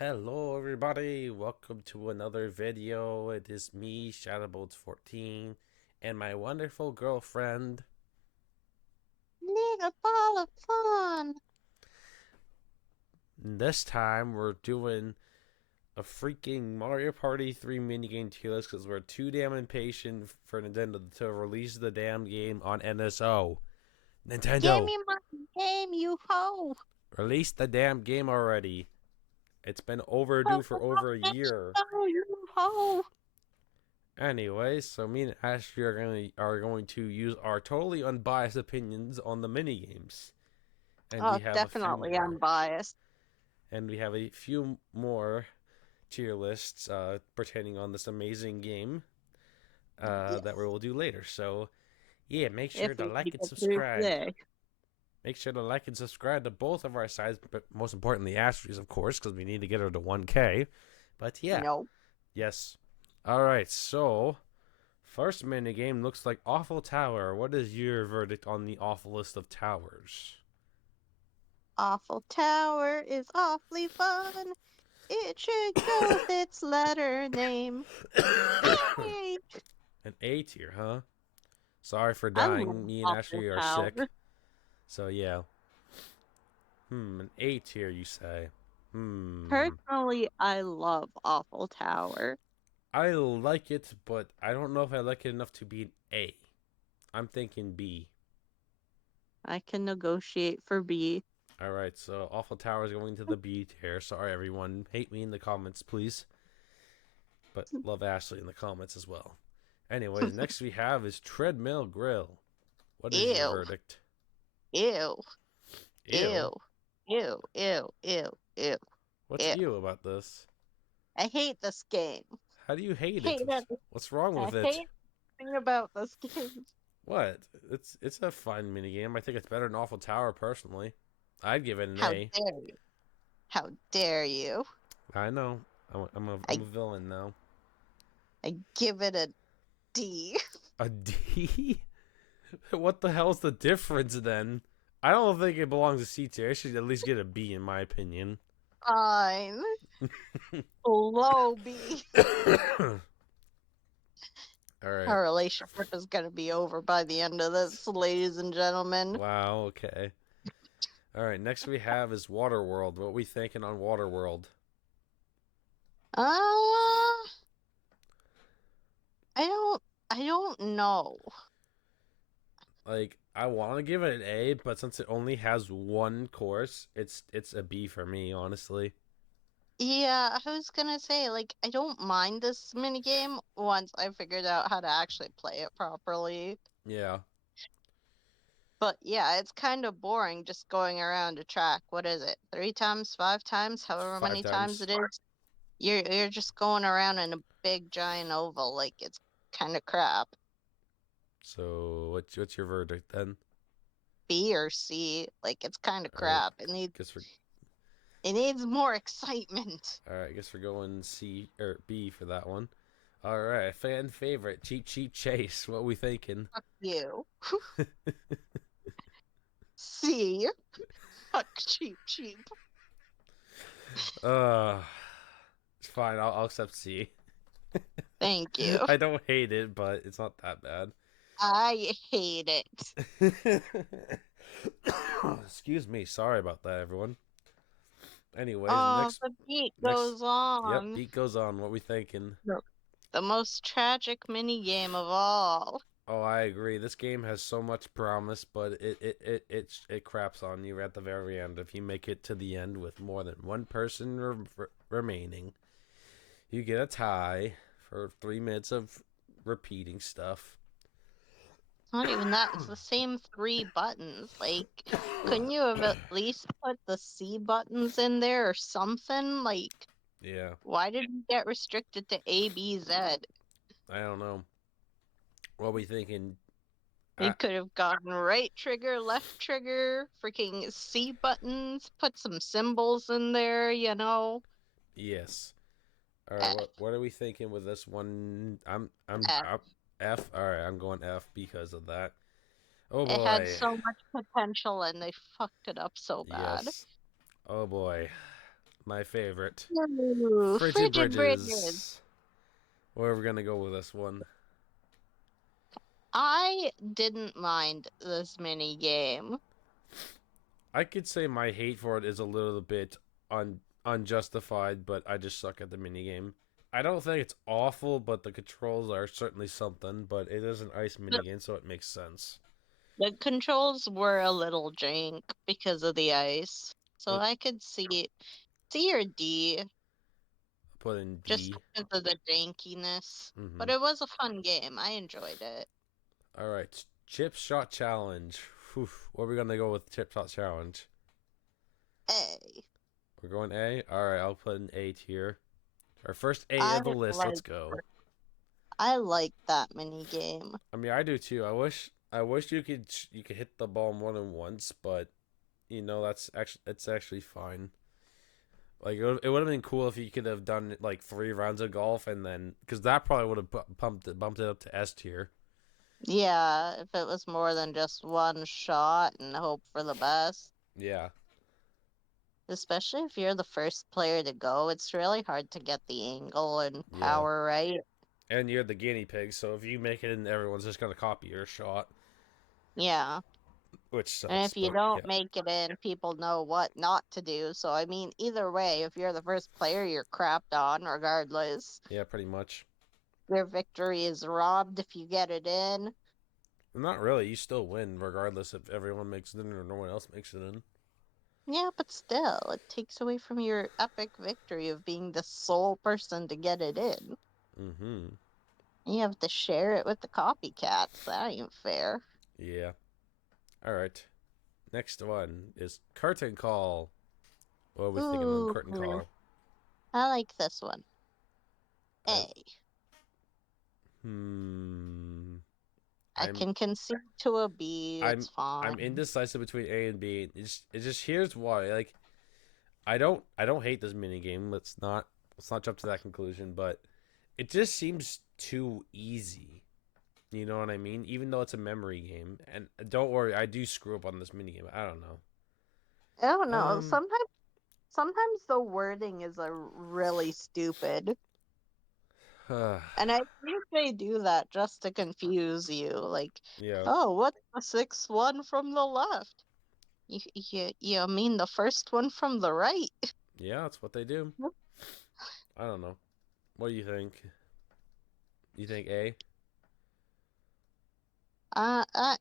Hello everybody, welcome to another video. It is me, ShadowBones14, and my wonderful girlfriend. Little ball of fun. This time we're doing a freaking Mario Party 3 minigame tier list because we're too damn impatient for Nintendo to release the damn game on NSO. Give Nintendo, me my game, you hoe. release the damn game already. It's been overdue for over a year. Oh, you hoe. Anyway, so me and Ashley are going to use our totally unbiased opinions on the mini games, and we Oh, have a few definitely more, unbiased. tier lists pertaining on this amazing game that we Yes. will do later. So yeah, make If sure to we like and get through subscribe. today. Make sure to like and subscribe to both of our sides, but most importantly, Ashley's, of course, because we need to get her to 1K. But yeah, Nope. yes. All right, so first minigame looks like Awful Tower. What is your verdict on the awfulest of towers? Awful Tower is awfully fun. It should go with its letter name. Yay! An A tier, huh? Sorry for I love dying. Me and Awful Ashley are sick. Tower. So yeah. An A tier, you say? Hmm. Personally, I love Awful Tower. I like it, but I don't know if I like it enough to be an A. I'm thinking B. I can negotiate for B. Alright, so Awful Tower is going to the B tier. Sorry, everyone. Hate me in the comments, please. But love Ashley in the comments as well. Anyways, next we have is Treadmill Grill. What is your Ew. verdict? Ew. Ew. Ew. Ew. Ew. Ew. Ew. What's Ew. ew about this? I hate this game. How do you hate it? Hate it. What's wrong I with it? hate everything about this game. What? It's a fun minigame. I think it's better than Awful Tower personally. I'd give it an How A. dare you? How dare you? I know. I'm I a villain now. I give it a D. A D? What the hell's the difference then? I don't think it belongs to C tier. It should at least get a B in my opinion. Fine. Low B. All right. Our relationship is gonna be over by the end of this, ladies and gentlemen. Wow. Okay. All right. Next we have is Waterworld. What we thinking on Waterworld? Uh, I don't know. Like I want to give it an A, but since it only has one course, it's a B for me, honestly. Yeah, I was gonna say, like, I don't mind this minigame once I figured out how to actually play it properly. Yeah, But yeah, it's kind of boring just going around a track. What is it? 3 times, 5 times, however five many times times. it is. You're just going around in a big giant oval, like it's kind of crap. So what's your verdict then? B or C, like it's kind of All right, crap. guess we're It needs more excitement. all right. Guess we're going C or B for that one. All right, fan favorite, Cheap Cheap Chase. What we thinking? Fuck you. C. Fuck cheap cheap. uh, it's fine. I'll accept C. Thank you. I don't hate it, but it's not that bad. I hate it. Excuse me. Sorry about that, everyone. Anyways, Oh, the beat next, goes yep, on. beat goes on. What we thinking? No. The most tragic mini game of all. Oh, I agree. This game has so much promise, but it craps on you at the very end. If you make it to the end with more than one person remaining, you get a tie for 3 minutes of repeating stuff. Not even that. It's the same 3 buttons. Like, couldn't you have at least put the C buttons in there or something? Like, Yeah, why did you get restricted to A, B, Z? I don't know. What we thinking? You Uh, could have gotten right trigger, left trigger, freaking C buttons, put some symbols in there, you know? yes. All right. F. What are we thinking with this one? F. I'm F. All right. I'm going F because of that. Oh It had boy. so much potential and they fucked it up so bad. Yes. Oh boy. My favorite. Ooh, Frigid frigid bridges. Bridges. Where are we gonna go with this one? I didn't mind this mini game. I could say my hate for it is a little bit unjustified, but I just suck at the minigame. I don't think it's awful, but the controls are certainly something, but it is an ice The, minigame, so it makes sense. the controls were a little jank because of the ice. So But I could see C or D put in just D. because of the jankiness. Mm-hmm. But it was a fun game. I enjoyed it. All right, Chip Shot Challenge. Whew. Where are we gonna go with Chip Shot Challenge? A. We're going A. All right, I'll put an A tier. Our first A I of the list. Let's like go. I like that mini game. I mean, I do too. I wish you could hit the ball more than once, but that's actually it's actually fine. Like it would have been cool if you could have done like 3 rounds of golf and then because that probably would have bumped it up to S tier. Yeah, if it was more than just one shot and hope for the best. Yeah, Especially if you're the first player to go, it's really hard to get the angle and yeah. power right. And you're the guinea pig, so if you make it, and everyone's just gonna copy your shot, Yeah. which And sucks. if you But don't yeah, make it in, people know what not to do. So, I mean, either way, if you're the first player, you're crapped on regardless. yeah, pretty much. Your victory is robbed if you get it in. Not really. You still win regardless if everyone makes it in or no one else makes it in. Yeah, but still, it takes away from your epic victory of being the sole person to get it in. Mm-hmm. You have to share it with the copycats. That ain't fair. Yeah. All right. Next one is curtain call. What are we thinking on Ooh, curtain call? I like this one. I A. hmm. I I'm can concede to a B. It's I'm I'm fine. indecisive between A and B. It's just here's why. Like I don't hate this mini game. Let's not jump to that conclusion, but it just seems too easy. You know what I mean? Even though it's a memory game, and don't worry, I do screw up on this mini game. I don't know. I don't know. Um, Sometimes the wording is a really stupid. And I think they do that just to confuse you. Like, yeah, oh, what's the sixth one from the left? You mean the first one from the right? yeah, that's what they do. I don't know. What do you think? You think A? Uh, I,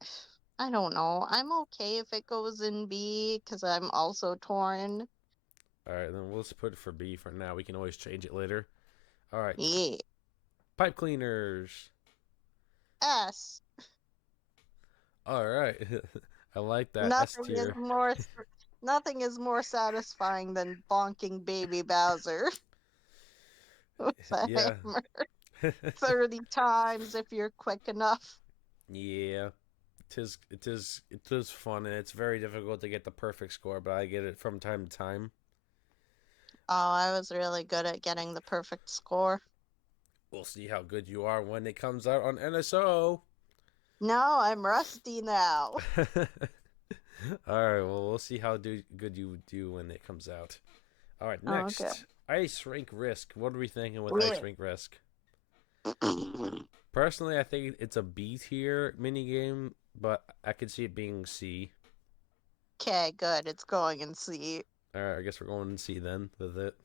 I don't know. I'm okay if it goes in B because I'm also torn. All right, then we'll just put it for B for now. We can always change it later. All right, Yeah. pipe cleaners. S. All right, I like that S Nothing is tier. more nothing is more satisfying than bonking baby Bowser with a Yeah, hammer 30 times if you're quick enough. yeah. It is fun, and it's very difficult to get the perfect score, but I get it from time to time. Oh, I was really good at getting the perfect score. We'll see how good you are when it comes out on NSO. No, I'm rusty now. All right, well, we'll see how good you do when it comes out. All right, Oh, okay. next, Ice Rink Risk. What are we thinking with Ice Yeah. Rink Risk? Personally, I think it's a B tier mini game, but I could see it being C. Okay, good. It's going in C. All right, I guess we're going C then with it.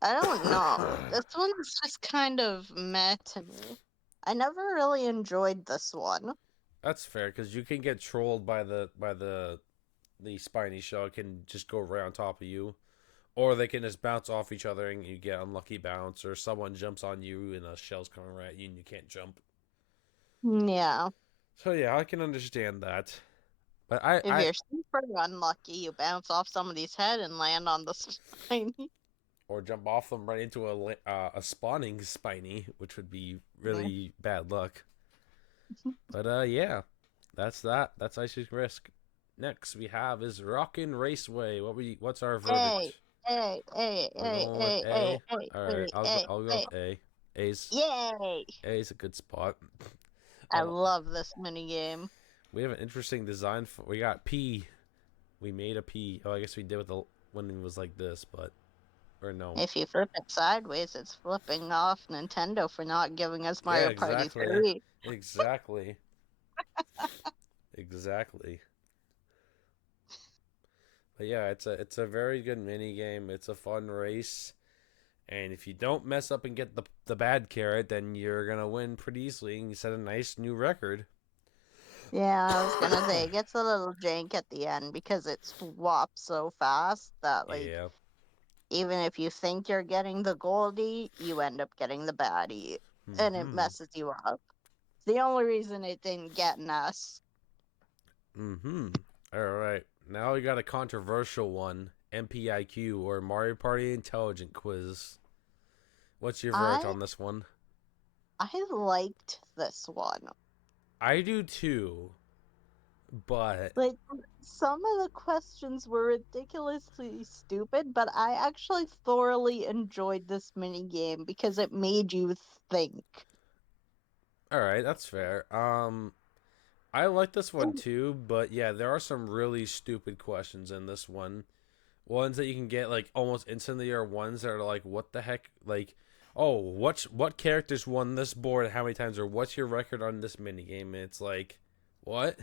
I don't know. This one's just kind of meh to me. I never really enjoyed this one. That's fair because you can get trolled by the spiny shell. It can just go right on top of you, or they can just bounce off each other and you get unlucky bounce, or someone jumps on you and a shell's coming right at you and you can't jump. Yeah. So yeah, I can understand that. But I, If I you're super unlucky, you bounce off somebody's head and land on the spine. or jump off them right into a spawning spiny, which would be Yeah. really bad luck. But yeah, that's that. That's Ice Risk. Next we have is Rockin' Raceway. What's our Hey, verdict? hey, hey, We're hey, going with hey, hey, A. hey, All right, hey, hey, I'll go hey. with A. A's Yay! A's a good spot. I Oh, love this mini game. we have an interesting design. We got P. We made a P. Oh, I guess we did with the when it was like this, but Or no? If you flip it sideways, it's flipping off Nintendo for not giving us Yeah, Mario Party exactly. 3. Exactly. Exactly. But yeah, it's a very good mini game. It's a fun race. And if you don't mess up and get the bad carrot, then you're gonna win pretty easily and you set a nice new record. Yeah, I was gonna say it gets a little jank at the end because it swaps so fast that like Yeah. even if you think you're getting the goldie, you end up getting the baddie and it Mm-hmm. messes you up. It's the only reason it didn't get an S. Mm-hmm. Alright. Now we got a controversial one. MPIQ or Mario Party Intelligent Quiz. What's your verdict I on this one? I liked this one. I do too, but Like some of the questions were ridiculously stupid, but I actually thoroughly enjoyed this mini game because it made you think. alright, that's fair. I like this one too, but yeah, there are some really stupid questions in this one. Ones that you can get like almost instantly are ones that are like, what the heck? Like, oh, what characters won this board how many times, or what's your record on this minigame? And it's like, what?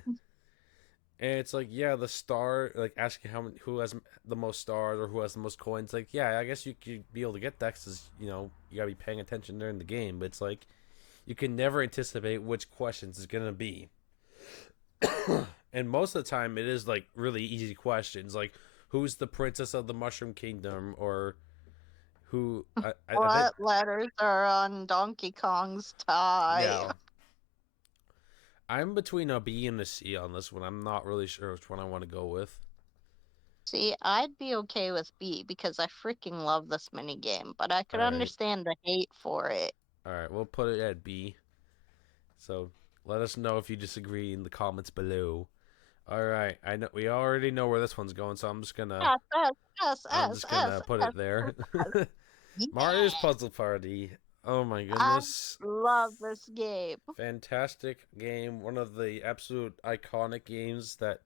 And it's like, yeah, the star, like asking how many, who has the most stars or who has the most coins. Like, yeah, I guess you could be able to get that because you gotta be paying attention during the game. But it's like you can never anticipate which questions is gonna be. And most of the time, it is like really easy questions, like who's the princess of the Mushroom Kingdom, or who I think, What letters are on Donkey Kong's tie? yeah. I'm between a B and a C on this one. I'm not really sure which one I want to go with. See, I'd be okay with B because I freaking love this mini game, but I All could right, understand the hate for it. all right, we'll put it at B. So let us know if you disagree in the comments below. All right, I know we already know where this one's going, so S, S, S, I'm S, just S, gonna put S, it there. S. Mario's Yeah! Puzzle Party. Oh my I goodness. love this game. Fantastic game. One of the absolute iconic games that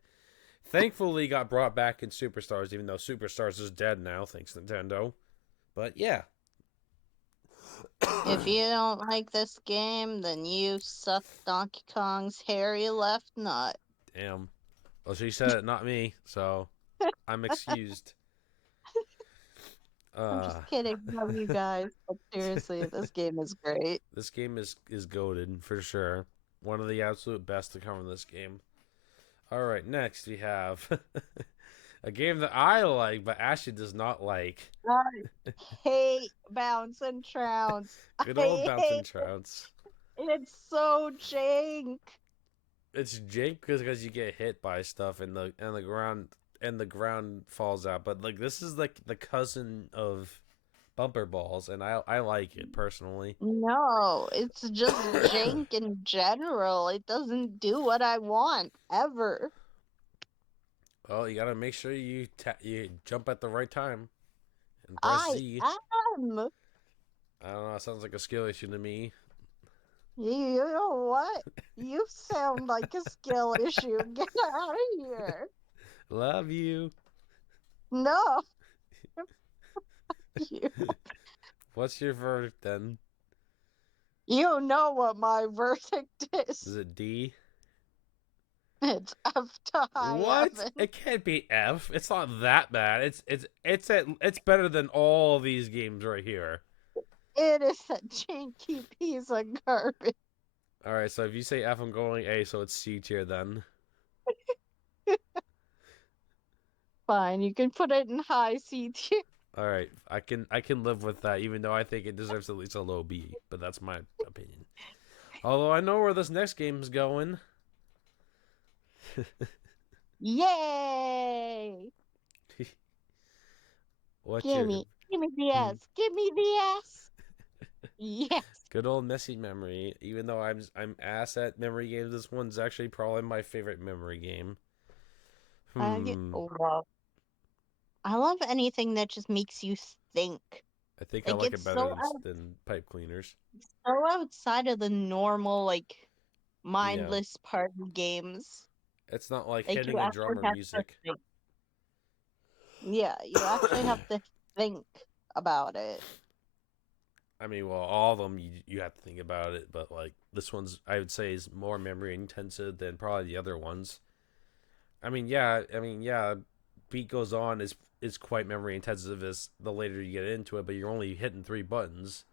thankfully got brought back in Superstars, even though Superstars is dead now, thanks Nintendo. But yeah. If you don't like this game, then you suck Donkey Kong's hairy left nut. Damn. Well, she said it, not me, so I'm excused. I'm Uh, just kidding. Love you guys. But seriously, this game is great. this game is goated for sure. One of the absolute best to come from this game. All right, next we have a game that I like, but Ashley does not like. I hate Bounce and Trounce. Good old I Bounce and hate Trounce. it's so jank. It's jank because you get hit by stuff and the ground falls out. But like this is like the cousin of bumper balls, and I like it personally. No, it's just jank in general. It doesn't do what I want ever. Well, you gotta make sure you jump at the right time and press I Z. am. I don't know. It sounds like a skill issue to me. You know what? You sound like a skill issue. Get out of here. Love you. No, you. What's your verdict then? You know what my verdict Is is. it D? It's F to high What? heaven. It can't be F. It's not that bad. It's better than all these games right here. It is a janky piece of garbage. All right, so if you say F, I'm going A, so it's C tier then. Fine, you can put it in high C tier. All right, I can live with that, even though I think it deserves at least a low B, but that's my opinion. Although I know where this next game is going. Yay! What's your Gimme the hmm, S. Gimme the S. Yes. good old messy memory? Even though I'm ass at memory games, this one's actually probably my favorite memory game. I Hmm. love. I love anything that just makes you think. I think I Like like it it's better than pipe cleaners. so outside of the normal like Yeah, mindless party games. it's not like Like you hitting a actually drum or have to music. think. Yeah, you actually have to think about it. I mean, well, all of them you have to think about it, but like this one's I would say is more memory intensive than probably the other ones. I mean, yeah, beat goes on is quite memory intensive as the later you get into it, but you're only hitting three buttons.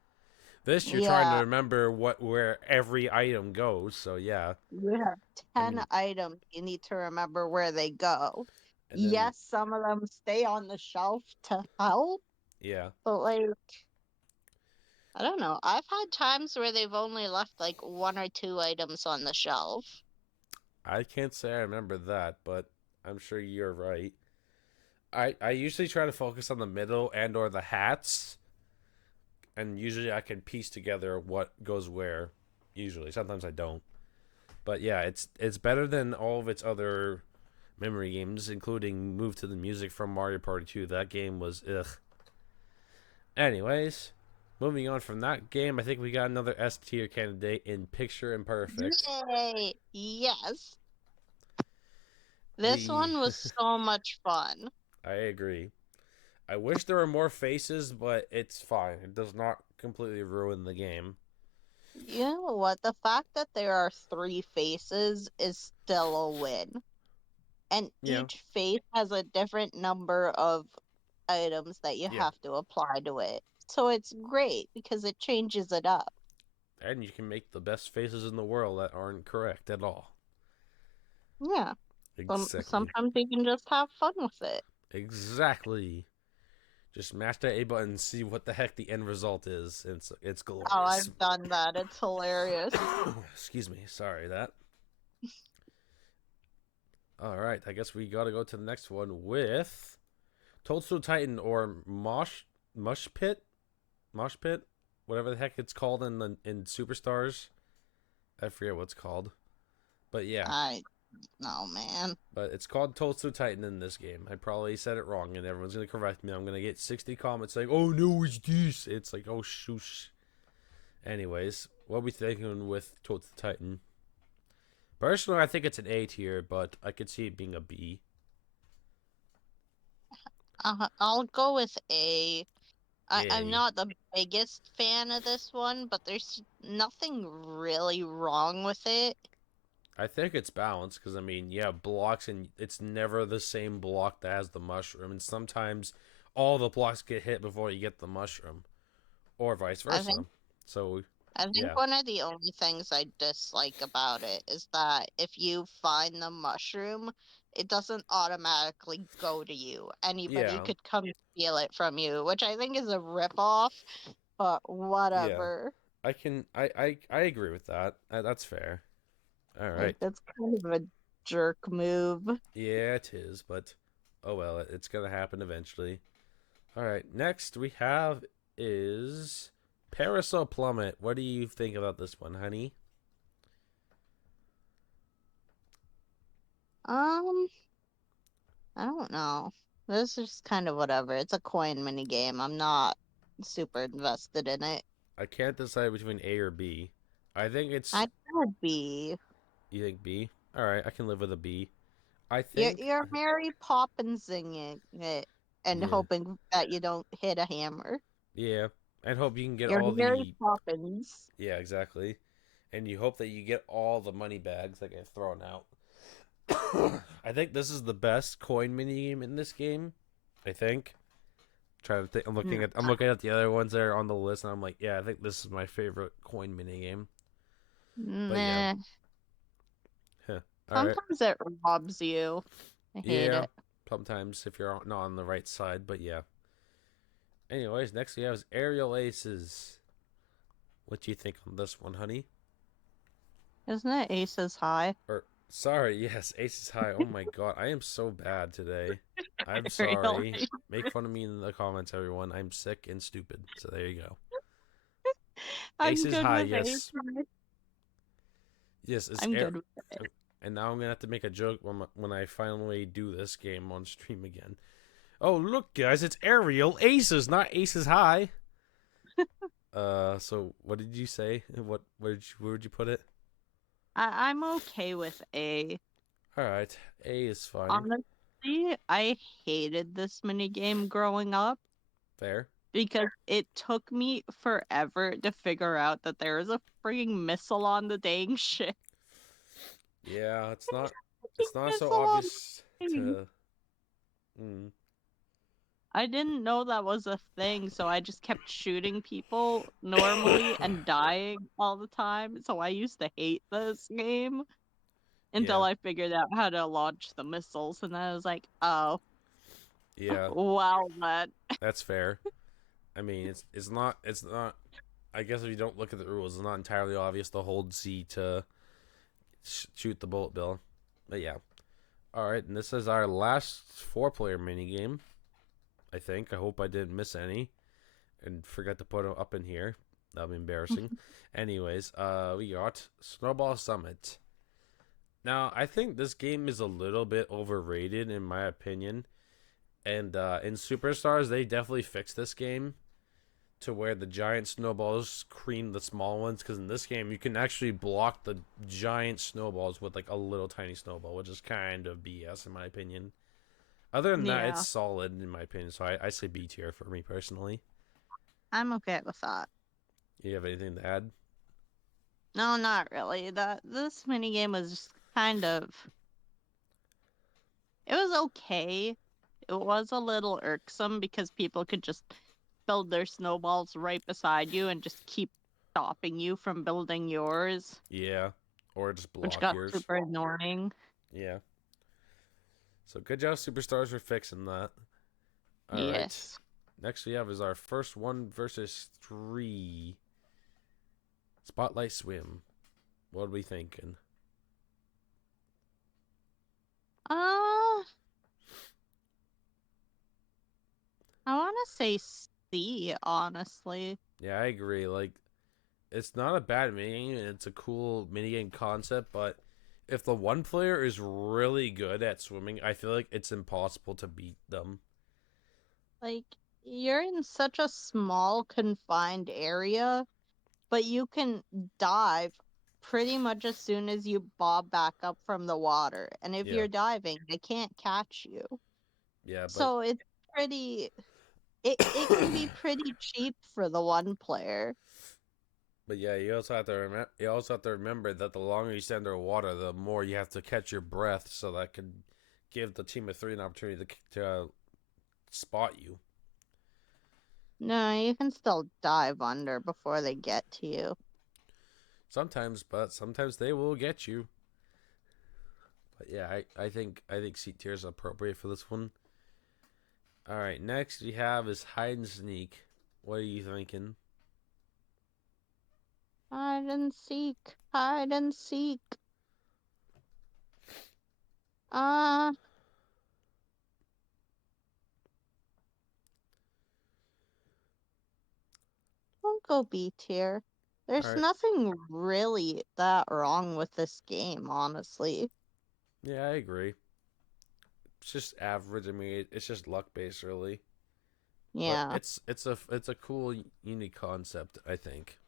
This you're trying to Yeah, remember where every item goes, so yeah. you have I 10 mean, items. You need to remember where they go. and then Yes, some of them stay on the shelf to help, yeah, but like, I don't know. I've had times where they've only left like one or two items on the shelf. I can't say I remember that, but I'm sure you're right. I usually try to focus on the middle and or the hats, and usually I can piece together what goes where. Usually, sometimes I don't. But yeah, it's better than all of its other memory games, including Move to the Music from Mario Party 2. That game was ugh. Anyways, moving on from that game, I think we got another S tier candidate in Picture Imperfect. Yay! Yes. This The one was so much fun. I agree. I wish there were more faces, but it's fine. It does not completely ruin the game. You know what? The fact that there are three faces is still a win. And Yeah, each face has a different number of items that you yeah. have to apply to it. So it's great because it changes it up. And you can make the best faces in the world that aren't correct at all. Yeah. Exactly. Sometimes you can just have fun with it. Exactly. Just mash that A button and see what the heck the end result is. It's Oh, glorious. I've done that. It's hilarious. Excuse me. Sorry that. All right. I guess we got to go to the next one with Toadstool Titan or Mush Pit, Mosh Pit, whatever the heck it's called in Superstars. I forget what it's called, but yeah. I know, man. But it's called Toadstool Titan in this game. I probably said it wrong, and everyone's gonna correct me. I'm gonna get 60 comments saying, "Oh no, it's this." It's like, oh shoosh. Anyways, what we thinking with Toadstool Titan? Personally, I think it's an A tier, but I could see it being a B. I'll go with A. I'm A. not the biggest fan of this one, but there's nothing really wrong with it. I think it's balanced because I mean, yeah, blocks and it's never the same block that has the mushroom, and sometimes all the blocks get hit before you get the mushroom, or vice I versa. think So, I think yeah, one of the only things I dislike about it is that if you find the mushroom, it doesn't automatically go to you. Anybody yeah, could come steal it from you, which I think is a ripoff, but yeah. whatever. I agree with that. That's fair. All Like right. that's kind of a jerk move. Yeah, it is, but oh well, it's gonna happen eventually. All right. Next we have is Parasol Plummet. What do you think about this one, honey? Um, I don't know. This is kind of whatever. It's a coin mini game. I'm not super invested in it. I can't decide between A or B. I think it's. I'd go B. You think B? All right, I can live with a B. I You're think. you're Mary Poppinsing it and Yeah, hoping that you don't hit a hammer. yeah. And hope you can get You're all Mary the. Poppins. Yeah, exactly. And you hope that you get all the money bags that get thrown out. I think this is the best coin mini game in this game. I think. Trying to think. Mm, I'm looking at the other ones that are on the list, and I'm like, yeah, I think this is my favorite coin mini game. But yeah, Nah. huh. All right. Sometimes it robs you. I hate Yeah. it. Sometimes if you're not on the right side, but yeah. Anyways, next we have is Aerial Aces. What do you think on this one, honey? Isn't it Aces High? Or sorry, yes, Aces High. Oh my god, I am so bad today. I'm sorry. Really? Make fun of me in the comments, everyone. I'm sick and stupid. So there you go. I'm Aces good High, with Aces. yes. Yes, it's I'm air. good with it. And now I'm gonna have to make a joke when I finally do this game on stream again. Oh look, guys, it's Aerial Aces, not Aces High. So what did you say? Where did you put it? I'm okay with A. All right, A is fine. Honestly, I hated this mini game growing up. Fair. because it took me forever to figure out that there is a freaking missile on the dang ship. Yeah, Freaking it's not so missile on obvious the thing. to. Mm, I didn't know that was a thing, so I just kept shooting people normally and dying all the time. So I used to hate this game until yeah, I figured out how to launch the missiles, and I was like, oh, yeah, wow, that. that's fair. I mean, it's not. I guess if you don't look at the rules, it's not entirely obvious to hold Z to shoot the bullet bill. But yeah, all right, and this is our last four-player mini game. I think. I hope I didn't miss any and forgot to put them up in here. That'll be embarrassing. Anyways, we got Snowball Summit. Now, I think this game is a little bit overrated in my opinion. And in Superstars, they definitely fixed this game to where the giant snowballs cream the small ones. Because in this game, you can actually block the giant snowballs with like a little tiny snowball, which is kind of BS in my opinion. Other than that, it's Yeah, solid in my opinion. So I say B tier for me personally. I'm okay with that. You have anything to add? No, not really. This minigame was just kind of. It was okay. It was a little irksome because people could just build their snowballs right beside you and just keep stopping you from building yours, Yeah. Or just which block got yours. super annoying. Yeah. So good job, Superstars, for fixing that. All right. Yes. Next we have is our first 1 versus 3 Spotlight Swim. What are we thinking? Uh, I want to say C, honestly. Yeah, I agree. Like, it's not a bad minigame. It's a cool minigame concept, but if the one player is really good at swimming, I feel like it's impossible to beat them. Like, you're in such a small, confined area, but you can dive pretty much as soon as you bob back up from the water. And if Yeah. you're diving, they can't catch you. Yeah, but So it's pretty it can be pretty cheap for the one player. yeah, you also have to remember that the longer you stay underwater, the more you have to catch your breath, so that could give the team of three an opportunity to spot you. No, you can still dive under before they get to you. Sometimes, but sometimes they will get you. But yeah, I think C tier is appropriate for this one. All right, next we have is hide and sneak. What are you thinking? Hide and seek, hide and seek. Uh, I'll go B tier. All There's right, nothing really that wrong with this game, honestly. yeah, I agree. It's just average. I mean, it's just luck based, really. But Yeah, it's a cool, unique concept. I think.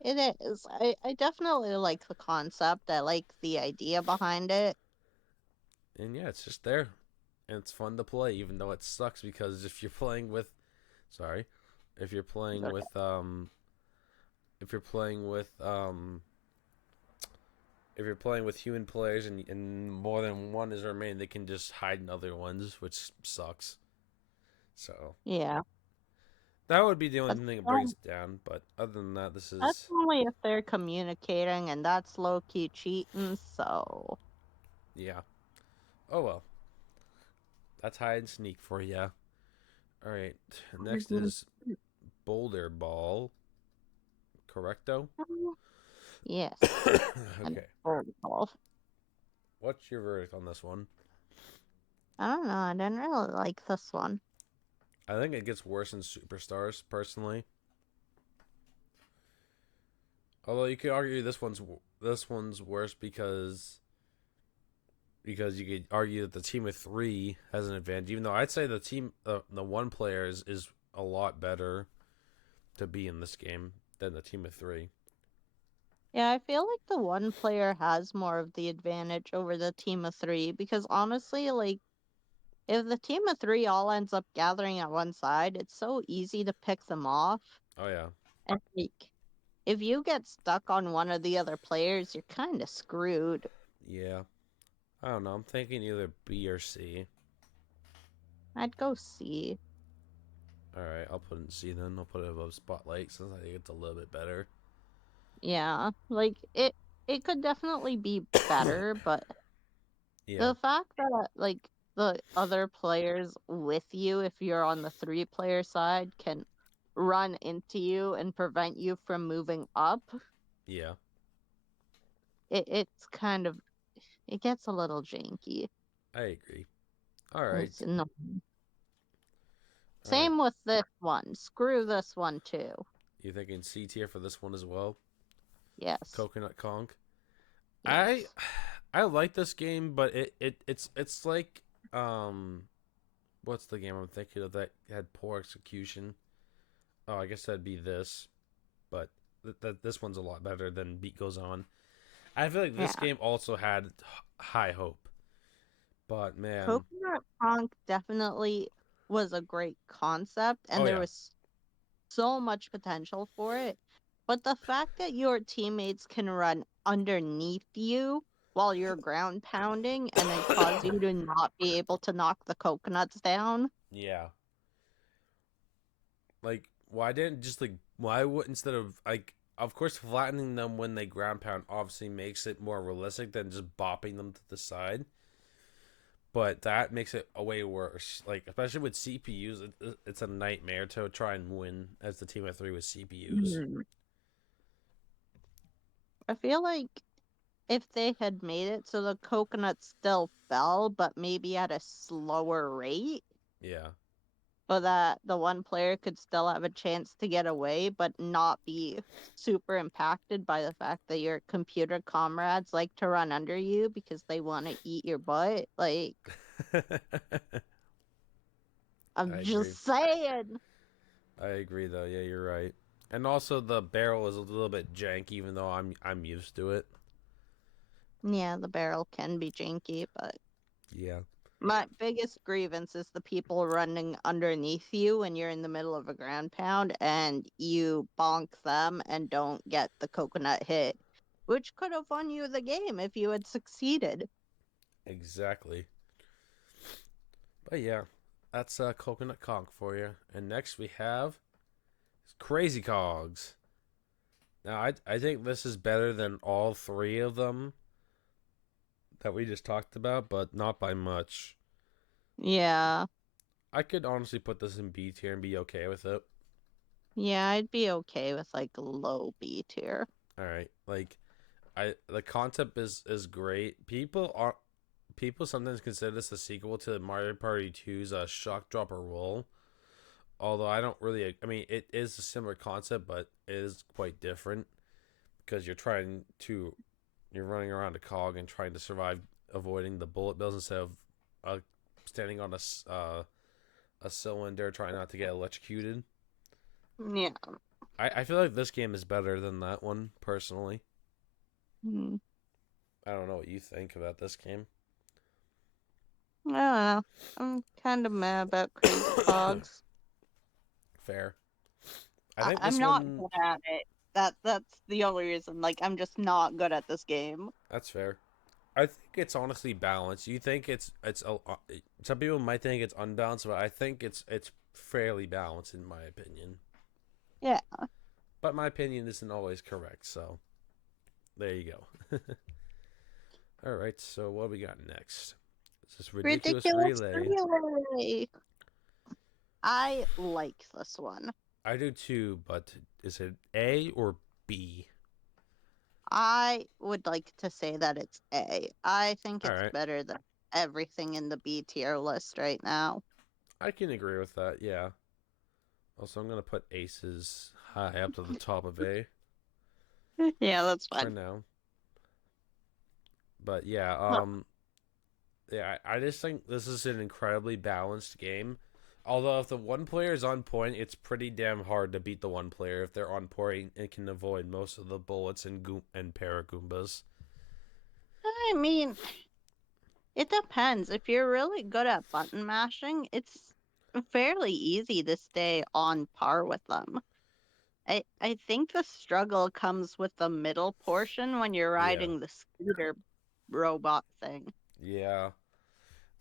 it is. I definitely like the concept. I like the idea behind it. And yeah, it's just there, and it's fun to play, even though it sucks because if you're playing with, sorry, if you're It's playing okay. with if you're playing with if you're playing with human players and more than one is remaining, they can just hide in other ones, which sucks. So Yeah, that would be the only but thing that brings it down. But other than that, this that's is only if they're communicating, and that's low key cheating, so. yeah. Oh well, that's hide and sneak for you. All right, next Mhm. is boulder ball. Correcto. Yes, and Okay. vertical. What's your verdict on this one? I don't know, I didn't really like this one. I think it gets worse in Superstars, personally. Although you could argue this one's worse because you could argue that the team of three has an advantage. Even though I'd say the one player is a lot better to be in this game than the team of three. Yeah, I feel like the one player has more of the advantage over the team of three because honestly, like, if the team of three all ends up gathering at one side, it's so easy to pick them off. Oh yeah. And like, if you get stuck on one of the other players, you're kind of screwed. Yeah. I don't know. I'm thinking either B or C. I'd go C. All right, I'll put it in C then. I'll put it above Spotlight since I think it's a little bit better. Yeah, like it could definitely be better, but Yeah. the fact that like the other players with you, if you're on the three-player side, can run into you and prevent you from moving up, Yeah. it's kind of it gets a little janky. I agree. All right. It's annoying. All right. Same with this one. Screw this one too. You thinking C tier for this one as well? Yes. Coconut Conk. I Yes. I like this game, but it's like what's the game I'm thinking of that had poor execution? Oh, I guess that'd be this, but this one's a lot better than Beat Goes On. I feel like this Yeah. game also had high hope, but man, Coconut Punk definitely was a great concept oh and there yeah, was so much potential for it. But the fact that your teammates can run underneath you while you're ground pounding and then cause you to not be able to knock the coconuts down. yeah. Like, why didn't just like why would instead of like of course flattening them when they ground pound obviously makes it more realistic than just bopping them to the side. But that makes it a way worse. Like especially with CPUs, it's a nightmare to try and win as the team of three with CPUs. Mhm. I feel like if they had made it so the coconuts still fell, but maybe at a slower rate, Yeah, so that the one player could still have a chance to get away, but not be super impacted by the fact that your computer comrades like to run under you because they want to eat your butt. Like, I I'm agree. just saying. I agree though. Yeah, you're right. And also the barrel is a little bit janky, even though I'm used to it. Yeah, the barrel can be janky, but Yeah. my biggest grievance is the people running underneath you when you're in the middle of a ground pound and you bonk them and don't get the coconut hit, which could have won you the game if you had succeeded. Exactly. But yeah, that's coconut conch for you. And next we have crazy cogs. Now I think this is better than all three of them that we just talked about, but not by much. Yeah, I could honestly put this in B tier and be okay with it. yeah, I'd be okay with like low B tier. All right, like I the concept is great. People sometimes consider this a sequel to Mario Party 2's Shock Dropper Roll. Although I don't really, I mean, it is a similar concept, but it is quite different because you're running around a cog and trying to survive, avoiding the bullet bills instead of uh, standing on a cylinder trying not to get electrocuted. Yeah. I feel like this game is better than that one personally. Hmm. I don't know what you think about this game. I don't know. I'm kind of mad about Crazy Cogs. Fair. I think I'm this not one. good at it. That's the only reason. Like, I'm just not good at this game. That's fair. I think it's honestly balanced. You think some people might think it's unbalanced, but I think it's fairly balanced in my opinion. Yeah. But my opinion isn't always correct, so there you go. All right, so what we got next? This is ridiculous Ridiculous relay. Relay. I like this one. I do too, but is it A or B? I would like to say that it's A. I think All it's right, better than everything in the B tier list right now. I can agree with that. Yeah. Also, I'm gonna put aces high up to the top of A Yeah, that's for fine. now. But yeah, Huh. yeah, I just think this is an incredibly balanced game. Although if the one player is on point, it's pretty damn hard to beat the one player if they're on point and can avoid most of the bullets and Paragoombas. I mean, It depends. If you're really good at button mashing, it's fairly easy to stay on par with them. I think the struggle comes with the middle portion when you're Yeah. riding the scooter robot thing. Yeah.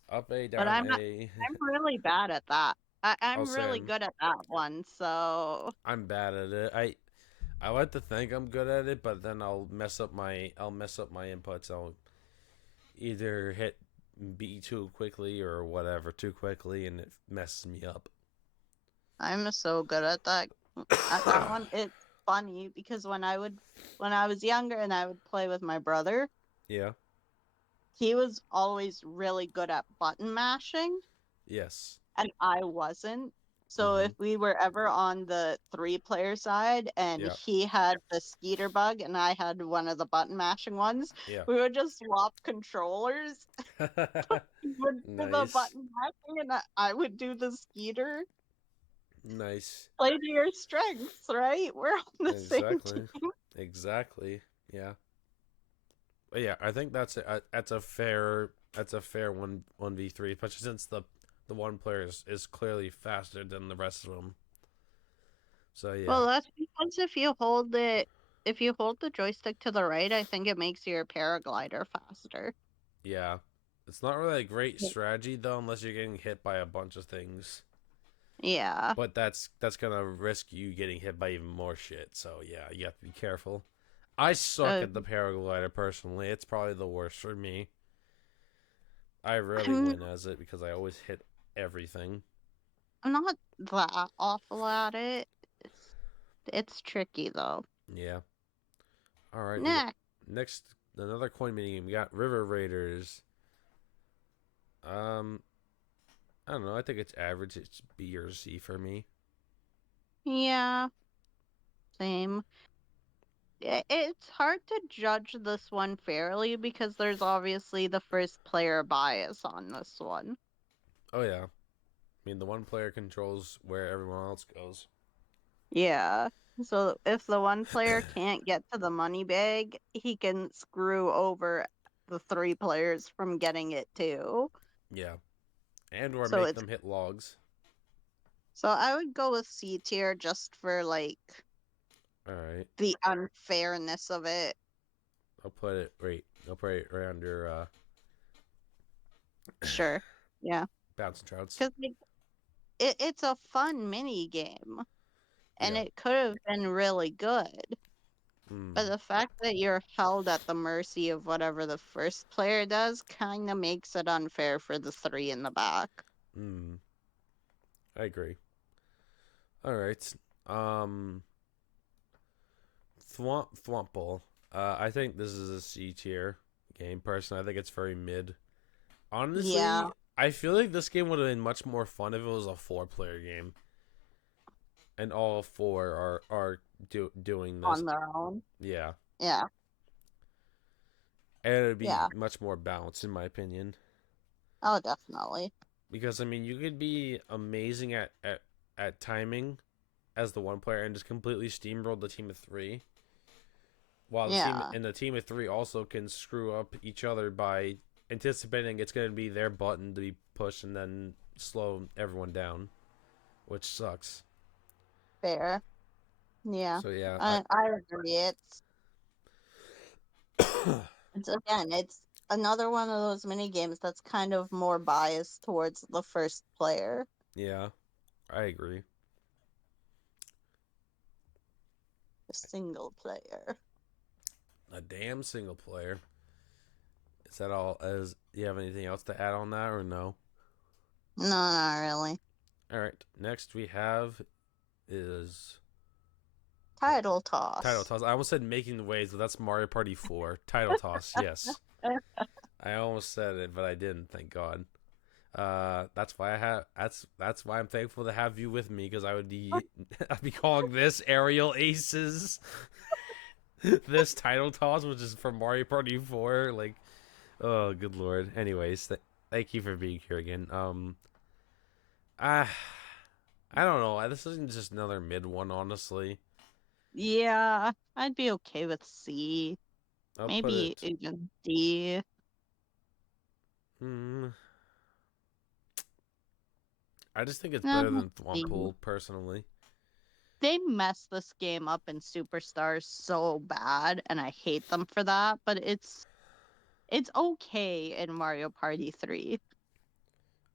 Up A, But down A. I'm really bad at that. Oh, I'm really same. good at that one, so I'm bad at it. I like to think I'm good at it, but then I'll mess up my inputs. I'll either hit B too quickly or whatever too quickly, and it messes me up. I'm so good at that one. It's funny because when I was younger and I would play with my brother, Yeah. he was always really good at button mashing Yes. and I wasn't. So Mm-hmm. if we were ever on the three-player side and Yeah. he had the skeeter bug and I had one of the button mashing ones, Yeah. we would just swap controllers. He would do the Nice. button mashing and I would do the skeeter. Nice. Play to your strengths, right? We're on the same Exactly. team. Exactly. Yeah. But yeah, I think that's a fair one v three, especially since the one player is clearly faster than the rest of them. So yeah, Well, that's because if you hold the joystick to the right, I think it makes your paraglider faster. yeah. It's not really a great strategy though, unless you're getting hit by a bunch of things. Yeah. But that's gonna risk you getting hit by even more shit. So yeah, you have to be careful. I suck Uh, at the paraglider personally. It's probably the worst for me. I rarely I'm win as it because I always hit everything. I'm not that awful at it. It's it's tricky though. Yeah. All right. Next. Next, another coin mini game. We got River Raiders. Um, I don't know. I think it's average. It's B or C for me. Yeah, same. It's hard to judge this one fairly because there's obviously the first player bias on this one. Oh yeah. I mean, the one player controls where everyone else goes. Yeah. So if the one player can't get to the money bag, he can screw over the three players from getting it too. Yeah. And or So make it's them hit logs. so I would go with C tier just for like All right. the unfairness of it. I'll put it. Wait. I'll put it right under Sure. Yeah. Bouncing Trouts. Because like, it's a fun mini game and Yeah. it could have been really good. But Hmm. the fact that you're held at the mercy of whatever the first player does kind of makes it unfair for the three in the back. Hmm. I agree. All right. Um. Thwomple. I think this is a C tier game. Personally, I think it's very mid. Yeah, Honestly, I feel like this game would have been much more fun if it was a four-player game, and all four are doing this. on their own. Yeah, Yeah, and it'd yeah. be much more balanced, in my opinion. Oh, definitely. Because I mean, you could be amazing at timing as the one player and just completely steamroll the team of three, while Yeah, the team of three also can screw up each other by anticipating it's going to be their button to be pushed and then slow everyone down, which sucks. fair. Yeah, So yeah, I agree. It's again, it's another one of those mini games that's kind of more biased towards the first player. yeah, I agree. The single player. A damn single player. Is that all? As you have anything else to add on that or no? No, not really. All right. Next we have is Title title toss. toss. I almost said making the waves, but that's Mario Party 4. Title toss. Yes, I almost said it, but I didn't. Thank God. That's why I have. That's why I'm thankful to have you with me because I would be I'd be calling this aerial aces. This title toss, which is from Mario Party 4. Like, oh, good lord. Anyways, thank you for being here again. I I don't know. This isn't just another mid one, honestly. Yeah, I'd be okay with C. I'll put Maybe it. even D. Hmm. I just think it's No, better than see. Thwompool, personally. They messed this game up in Superstars so bad, and I hate them for that. But it's okay in Mario Party 3.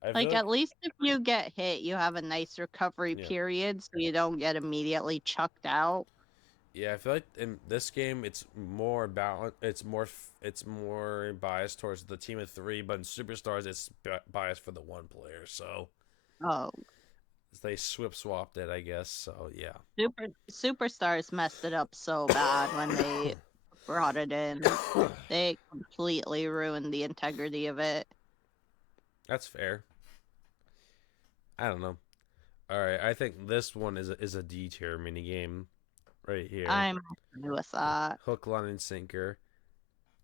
I feel Like like, at least if you get hit, you have a nice recovery yeah, period, so you don't get immediately chucked out. yeah. I feel like in this game, it's more balanced. It's more biased towards the team of three, but in Superstars, it's biased for the one player. So Oh, they swapped it, I guess. So yeah. Superstars messed it up so bad when they brought it in. They completely ruined the integrity of it. That's fair. I don't know. All right, I think this one is a D tier mini game right here. I'm okay with that. Hook, line, and sinker.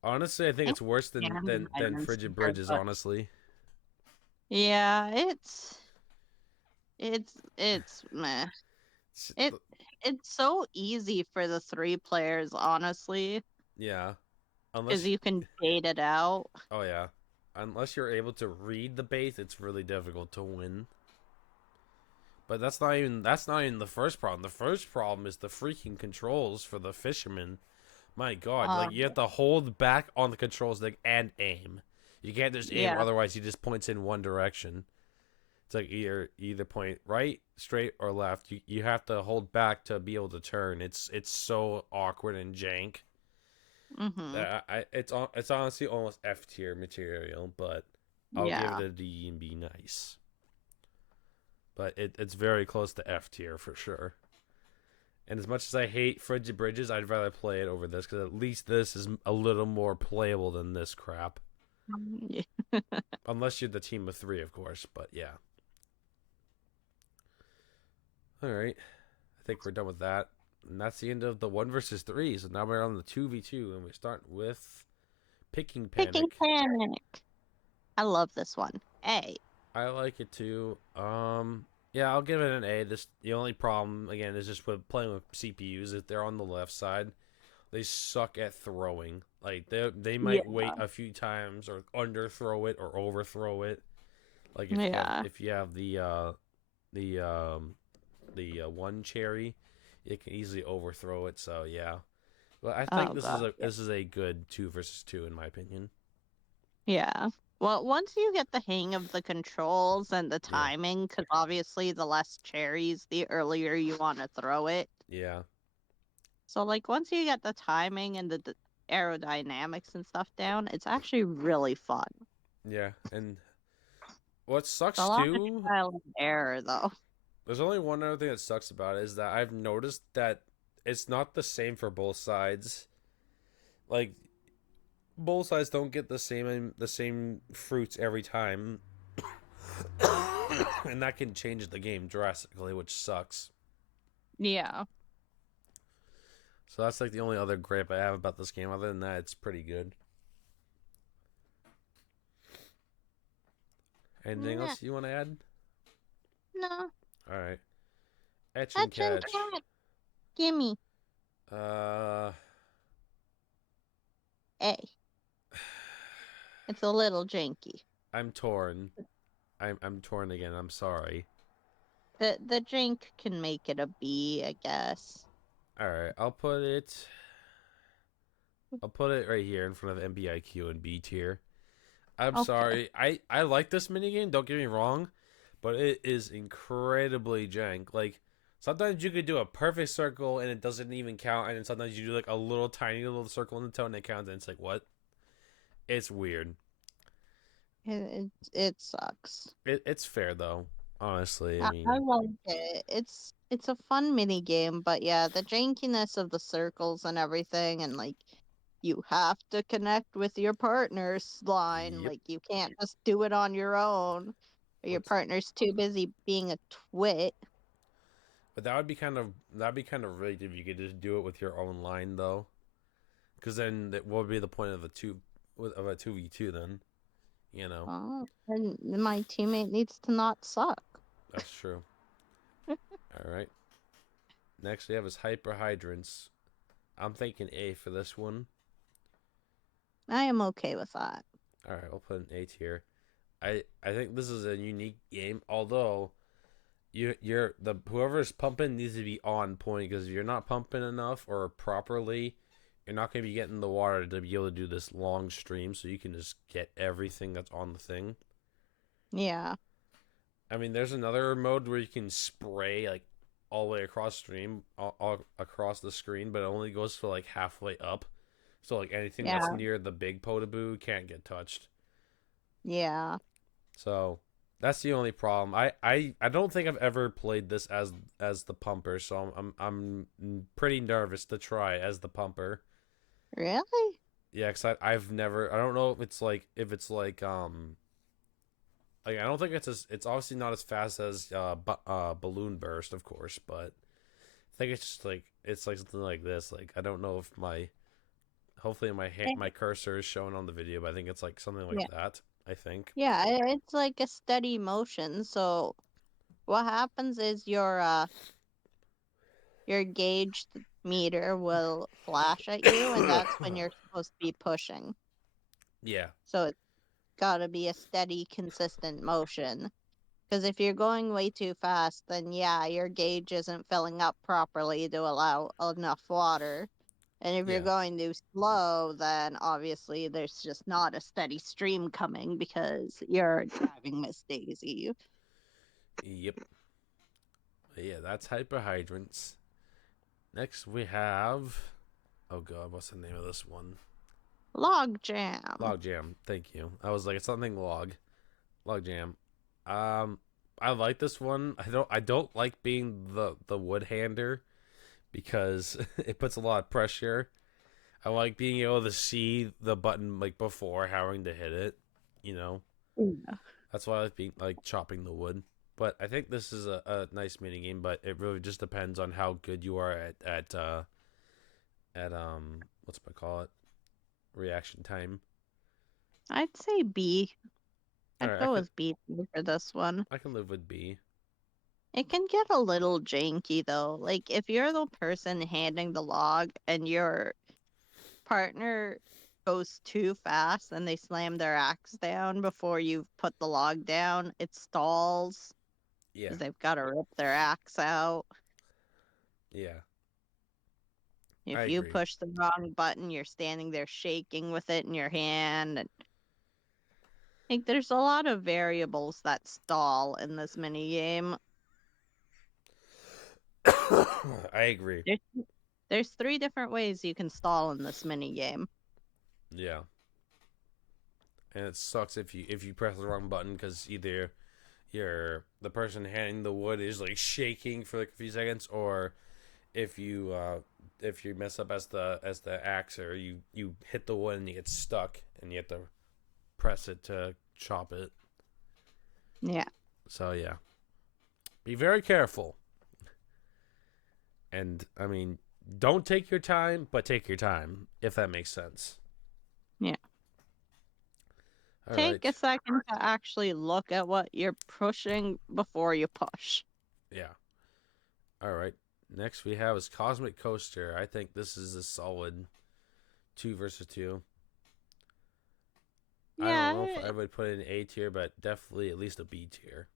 Honestly, I think I it's worse than can Frigid Super, Bridges. but Honestly, yeah, it's meh. It's- It it's so easy for the 3 players, honestly, yeah. because Unless, you can bait it out. oh yeah, unless you're able to read the bait, it's really difficult to win. But that's not even the first problem. The first problem is the freaking controls for the fisherman. My God, like Um, you have to hold back on the control stick and aim. You can't just aim, yeah. otherwise he just points in one direction. It's like either point right, straight, or left. You have to hold back to be able to turn. It's so awkward and jank Mhm. that it's honestly almost F tier material, but I'll give it Yeah. a D and be nice. But it's very close to F tier for sure. And as much as I hate Frigid Bridges, I'd rather play it over this because at least this is a little more playable than this crap. Yeah. Unless you're the team of three, of course. But yeah. All right. I think we're done with that. And that's the end of the 1 versus 3. So now we're on the 2v2, and we start with Picking Picking Panic. Panic. I love this one. A. I like it too. Yeah, I'll give it an A. The only problem again is just with playing with CPUs. If they're on the left side, they suck at throwing. Like they Yeah. might wait a few times or underthrow it or overthrow it. Like Yeah. if you have the one cherry, it can easily overthrow it. So yeah, but I think Oh god. Yeah. this is a good 2 versus 2 in my opinion. Yeah. Well, once you get the hang of the controls and the Yeah, timing, because obviously the less cherries, the earlier you want to throw it. yeah, So, like, once you get the timing and the aerodynamics and stuff down, it's actually really fun. yeah. And what It's a sucks lot of too, trial and error, though. there's only one other thing that sucks about it is that I've noticed that it's not the same for both sides. Like both sides don't get the same fruits every time, and that can change the game drastically, which sucks. Yeah. So that's like the only other gripe I have about this game. Other than that, it's pretty good. Anything Nah, else you want to add? no. All right, etch and Touch and catch. cat. Gimme. Uh, A. It's a little janky. I'm torn. I'm torn again. I'm sorry. The jank can make it a B, I guess. All right, I'll put it right here in front of MBIQ and B tier. I'm Okay. sorry. I like this minigame, don't get me wrong, but it is incredibly jank. Like sometimes you could do a perfect circle and it doesn't even count, and then sometimes you do like a little tiny little circle in the toe and it counts, and it's like what? It's weird. It sucks. It's fair though, honestly. I I mean, like it. It's a fun mini game, but yeah, the jankiness of the circles and everything, and like you have to connect with your partner's line. yep. Like you can't just do it on your own, or your What's partner's too busy being a twit. but that'd be kind of rigged if you could just do it with your own line though, because then what would be the point of a 2v2 then? You know, Oh, and my teammate needs to not suck. that's true. All right. Next we have is hyper hydrants. I'm thinking A for this one. I am okay with that. All right, we'll put an A tier. I think this is a unique game, although you're the whoever's pumping needs to be on point because if you're not pumping enough or properly, you're not going to be getting the water to be able to do this long stream so you can just get everything that's on the thing. Yeah. I mean, there's another mode where you can spray like all the way across stream, all across the screen, but it only goes for like halfway up. So like anything that's Yeah. near the big potaboo can't get touched. Yeah. So that's the only problem. I don't think I've ever played this as the pumper, so I'm pretty nervous to try as the pumper. Really? Yeah, cause I've never I don't know if it's like I don't think it's obviously not as fast as balloon burst, of course, but I think it's just like it's like something like this. Like I don't know if my hopefully my Eh, cursor is showing on the video, but I think it's like something like Yeah. that. I think. Yeah, it's like a steady motion. So what happens is your gauge meter will flash at you, and that's when you're supposed to be pushing. Yeah, So it's got to be a steady, consistent motion. Because if you're going way too fast, then yeah, your gauge isn't filling up properly to allow enough water. And if you're yeah, going too slow, then obviously there's just not a steady stream coming because you're driving Miss Daisy. yep. Yeah, that's hyper hydrants. Next we have oh god, what's the name of this one? Log jam. Log jam. Thank you. I was like it's something log jam. Um, I like this one. I don't like being the wood hander because it puts a lot of pressure. I like being able to see the button like before having to hit it. You know, Yeah. that's why I like being like chopping the wood. But I think this is a nice mini game. But it really just depends on how good you are at what's I call it reaction time. I'd say B. All I'd right, go with B for this one. I can live with B. It can get a little janky though. Like if you're the person handing the log and your partner goes too fast and they slam their axe down before you've put the log down, it stalls Yeah, because they've got to rip their axe out. yeah, I If you agree. push the wrong button, you're standing there shaking with it in your hand. And like there's a lot of variables that stall in this mini game. I agree. There's, there's three different ways you can stall in this mini game. Yeah, and it sucks if you press the wrong button because either the person handing the wood is like shaking for like a few seconds, or if you mess up as the axer, you hit the wood and you get stuck and you have to press it to chop it. Yeah. So yeah, be very careful. And I mean, don't take your time, but take your time if that makes sense. Yeah. All Take a right. second to actually look at what you're pushing before you push. Yeah. All right. Next we have is Cosmic Coaster. I think this is a solid two versus two. I don't know if Yeah, I would put it in A tier, but definitely at least a B tier.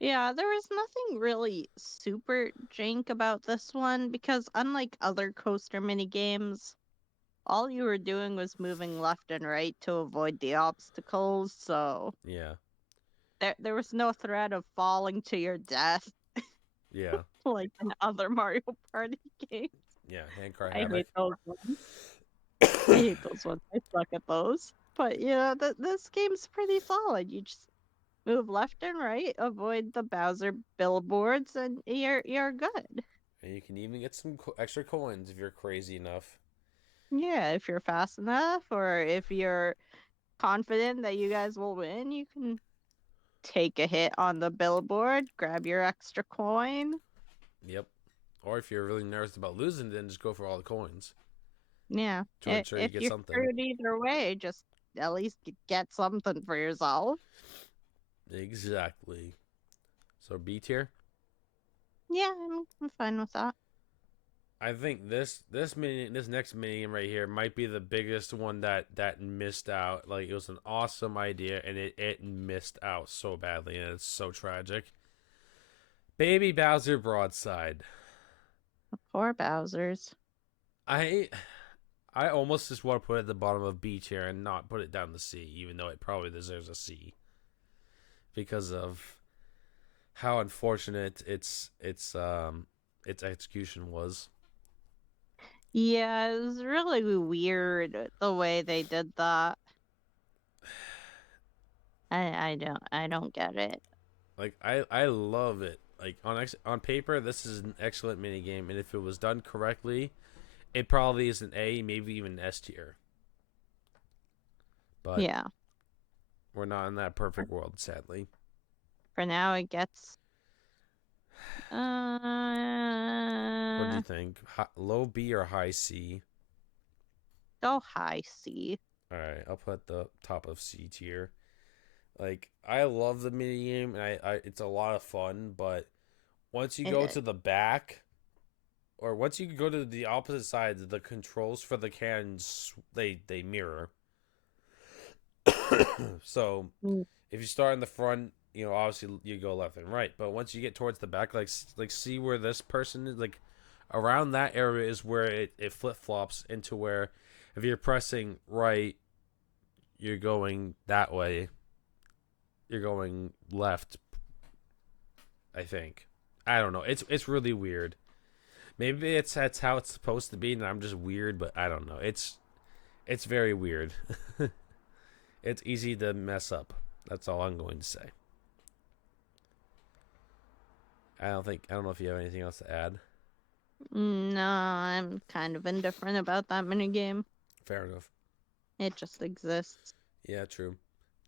yeah, there was nothing really super jank about this one because unlike other coaster mini games, all you were doing was moving left and right to avoid the obstacles, so Yeah. there was no threat of falling to your death Yeah. like in other Mario Party games. Yeah. Handcar I Havoc. hate those ones. I hate those ones. I suck at those. But yeah, this game's pretty solid. You just move left and right, avoid the Bowser billboards, and you're good. And you can even get some extra coins if you're crazy enough. Yeah, if you're fast enough, or if you're confident that you guys will win, you can take a hit on the billboard, grab your extra coin. Yep. Or if you're really nervous about losing, then just go for all the coins Yeah, to ensure you if get you're something. screwed either way, just at least get something for yourself. Exactly. So B tier. Yeah, I'm fine with that. I think this next mini game right here might be the biggest one that missed out. Like it was an awesome idea and it missed out so badly and it's so tragic. Baby Bowser Broadside. Poor Bowser's. I I almost just want to put it at the bottom of B tier and not put it down the C, even though it probably deserves a C because of how unfortunate its execution was. Yeah, it was really weird the way they did that. I don't get it. Like I love it. Like on paper, this is an excellent mini game, and if it was done correctly, it probably is an A, maybe even S tier. But Yeah. we're not in that perfect world, sadly. For now it gets What do you think? Low B or high C? go high C. All right, I'll put the top of C tier. Like I love the mini game, and I it's a lot of fun. But once you go It, to the back, or once you go to the opposite side, the controls for the cannons they mirror. So mm, if you start in the front, you know obviously you go left and right. But once you get towards the back, like see where this person is, like around that area is where it flip flops into where if you're pressing right, you're going that way. You're going left, I think. I don't know. It's really weird. Maybe that's how it's supposed to be, and I'm just weird. But I don't know. It's very weird. It's easy to mess up. That's all I'm going to say. I don't know if you have anything else to add. no, I'm kind of indifferent about that minigame. Fair enough. It just exists. Yeah, true.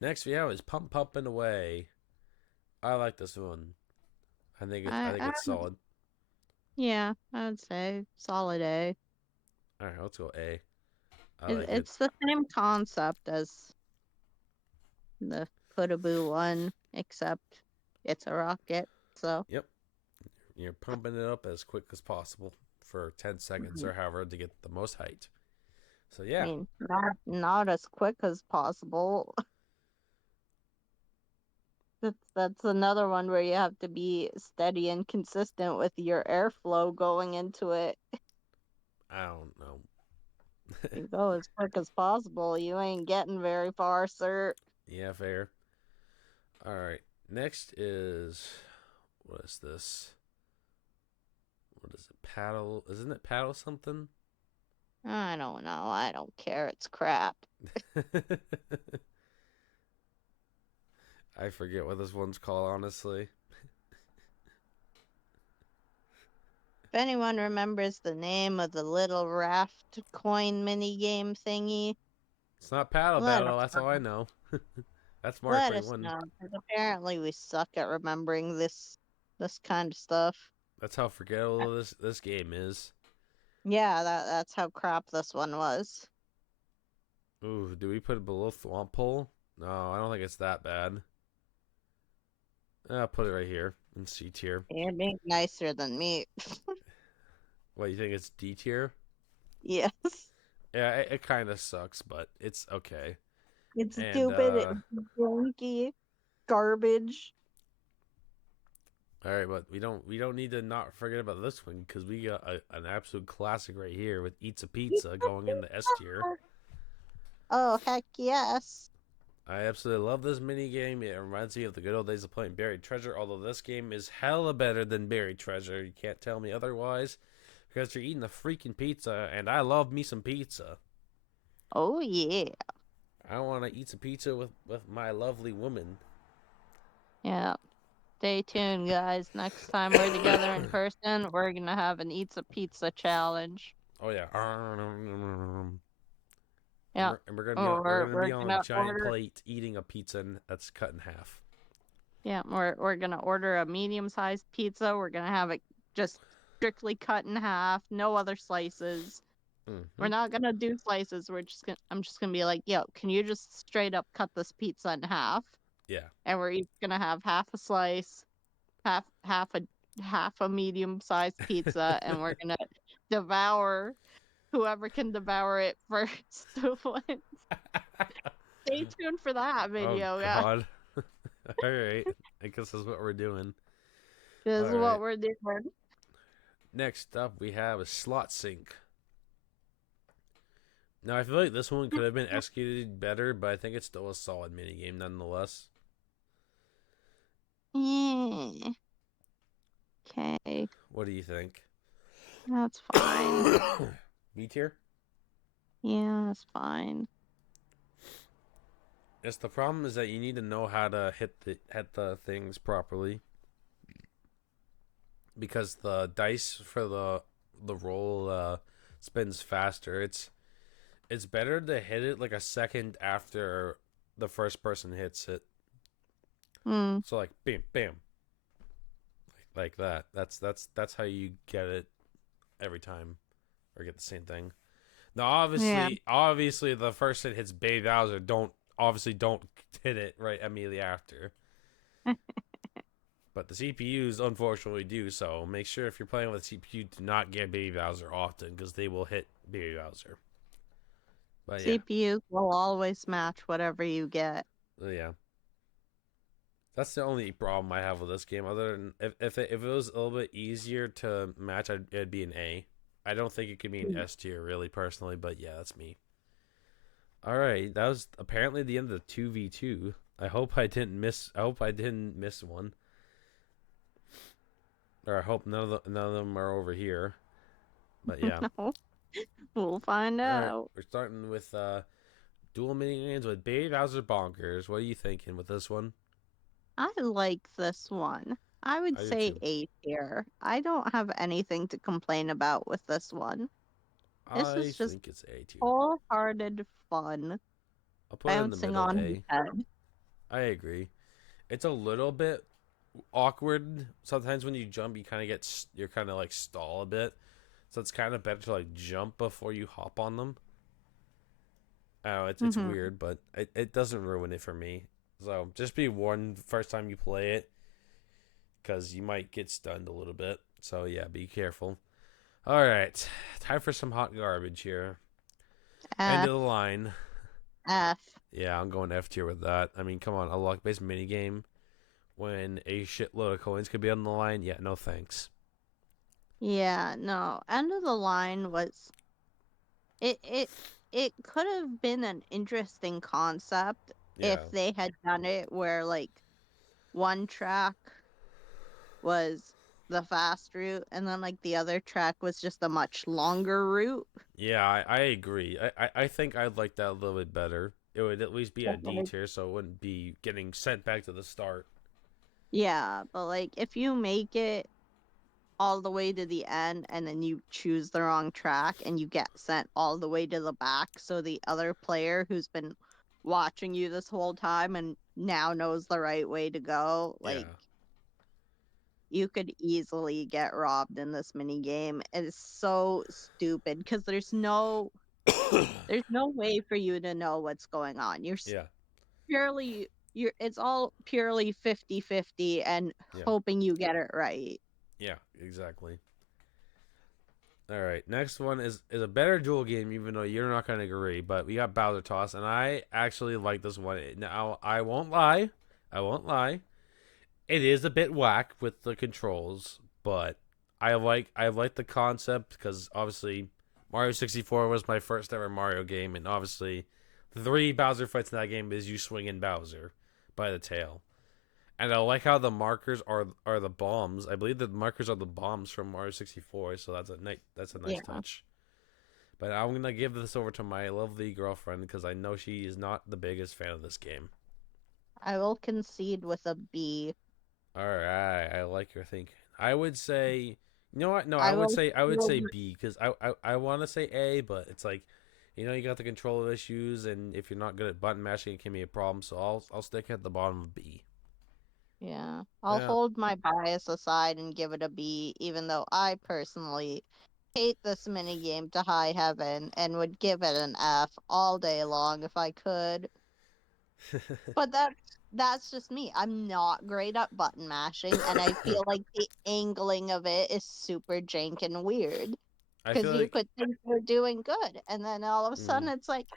Next we have is Pump Pumping Away. I like this one. I think I it's solid. yeah, I would say solid A. All right, let's go A. I like it. It's the same concept as the Putaboo one, except it's a rocket. So, Yep. You're pumping it up as quick as possible for 10 seconds mhm. or however to get the most height. So I yeah. mean, not as quick as possible. That's another one where you have to be steady and consistent with your airflow going into it. I don't know. You go as quick as possible. You ain't getting very far, sir. Yeah, fair. All right. Next is what is this? What is it? Paddle? Isn't it paddle something? I don't know. I don't care. It's crap. I forget what this one's called, honestly. If anyone remembers the name of the little raft coin mini game thingy, It's not paddle let battle. us That's all I know. That's Mario let us 21. know. Because apparently we suck at remembering this kind of stuff. That's how forgettable this game is. Yeah, that's how crap this one was. Ooh, do we put it below Thwomp Pole? No, I don't think it's that bad. I'll put it right here in C tier. You're being nicer than me. What, you think it's D tier? Yes. Yeah, it kind of sucks, but it's okay. It's And stupid, it's junky, garbage. all right, but we don't need to not forget about this one because we got an absolute classic right here with Eats a Pizza going in the S tier. Oh, heck yes. I absolutely love this mini game. It reminds me of the good old days of playing Buried Treasure. Although this game is hella better than Buried Treasure, you can't tell me otherwise because you're eating a freaking pizza, and I love me some pizza. Oh, yeah. I want to eat some pizza with my lovely woman. Yeah. Stay tuned, guys. Next time we're together in person, we're gonna have an Eats a Pizza challenge. Oh yeah, Yeah. and we're gonna be Oh, we're gonna we're be on a gonna giant order. plate eating a pizza that's cut in half. Yeah, we're gonna order a medium-sized pizza. We're gonna have it just strictly cut in half, no other slices. We're Hmm. not gonna do slices. I'm just gonna be like, yo, can you just straight up cut this pizza in half? Yeah. And we're each gonna have half a slice, half a medium-sized pizza, and devour whoever can devour it first. Stay tuned for that Oh video, yeah. God. All right. I guess that's what we're doing. This All is right. what we're doing. Next up, we have a slot sink. Now, I feel like this one could have been executed better, but I think it's still a solid minigame nonetheless. Yeah. Okay, What do you think? that's fine. B tier? Yeah, that's fine. Yes, the problem is that you need to know how to hit the things properly because the dice for the roll spins faster. It's better to hit it like a second after the first person hits it. Hmm. So like bam bam like that. That's how you get it every time or get the same thing. Now Yeah. obviously the first hit hits Bay Bowser. Don't hit it right immediately after. But the CPUs unfortunately do, so make sure if you're playing with a CPU do not get Baby Bowser often because they will hit Baby Bowser. But yeah, CPUs will always match whatever you get. yeah. That's the only problem I have with this game. Other than if it was a little bit easier to match, it'd be an A. I don't think it could be an S tier really personally, but yeah, that's me. All right, that was apparently the end of the 2v2. I hope I didn't miss. I hope I didn't miss one, or I hope none of them are over here. But yeah. No, we'll find All right, out. we're starting with dual mini games with Baby Bowser Bonkers. What are you thinking with this one? I like this one. I would I do say too. A tier. I don't have anything to complain about with this one. This I is just think it's A too. wholehearted fun, I'll put it in the bouncing middle on his A. head. I agree. It's a little bit awkward sometimes when you jump. You're kind of like stall a bit, so it's kind of better to like jump before you hop on them. Oh, it's Hmm. weird, but it doesn't ruin it for me. So just be warned first time you play it, because you might get stunned a little bit. So yeah, be careful. All right, time for some hot garbage here. End F, of the line. F. Yeah, I'm going F tier with that. I mean, come on, a luck based mini game when a shitload of coins could be on the line. Yeah, no thanks. Yeah, no. End of the line was it it it could have been an interesting concept if Yeah, they had done it where like one track was the fast route and then like the other track was just a much longer route. yeah, I agree. I think I'd like that a little bit better. It would at least be a But, D like, tier, so it wouldn't be getting sent back to the start. yeah, but like if you make it all the way to the end and then you choose the wrong track and you get sent all the way to the back, so the other player who's been watching you this whole time and now knows the right way to go, like Yeah. you could easily get robbed in this mini game. It's so stupid because there's no way for you to know what's going on. Yeah. Purely it's all purely 50-50 and Yeah. hoping you get it right. Yeah. Exactly. All right, next one is a better duel game, even though you're not gonna agree. But we got Bowser Toss, and I actually like this one. Now I won't lie. It is a bit whack with the controls, but I like the concept because obviously Mario 64 was my first ever Mario game, and obviously the three Bowser fights in that game is you swinging Bowser by the tail. And I like how the markers are the bombs. I believe the markers are the bombs from Mario 64, so that's a nice Yeah. touch. But I'm gonna give this over to my lovely girlfriend because I know she is not the biggest fan of this game. I will concede with a B. All right, I like your thinking. I would say, you know what? No, I will I would still say B because I want to say A, but it's like, you got the controller issues, and if you're not good at button mashing, it can be a problem. So I'll stick at the bottom of B. Yeah. I'll Yeah. hold my bias aside and give it a B, even though I personally hate this mini game to high heaven and would give it an F all day long if I could. But that's just me. I'm not great at button mashing, and I feel like the angling of it is super jank and weird. I because feel you like could think you're doing good, and then all of a mm, sudden it's like,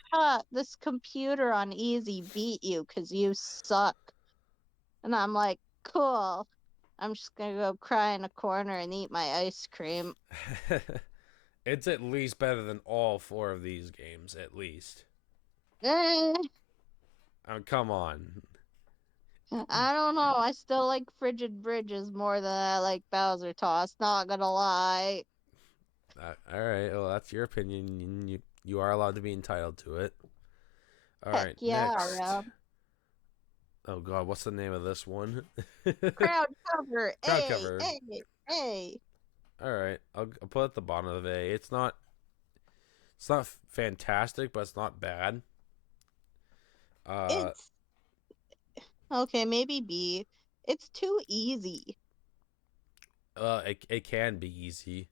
this computer on easy beat you because you suck. And I'm like, cool. I'm just gonna go cry in a corner and eat my ice cream. it's at least better than all four of these games, at least. Eh, Come on. I don't know. I still like Frigid Bridges more than I like Bowser Toss. Not gonna lie. All right. Well, that's your opinion. You are allowed to be entitled to it. All Heck right. yeah, Next. Rob. Oh God, what's the name of this one? Crowd cover. Crowd A, cover. A, A. All right. I'll put it at the bottom of A. It's not fantastic, but it's not bad. Uh, It's okay, maybe B. It's too easy. it can be easy.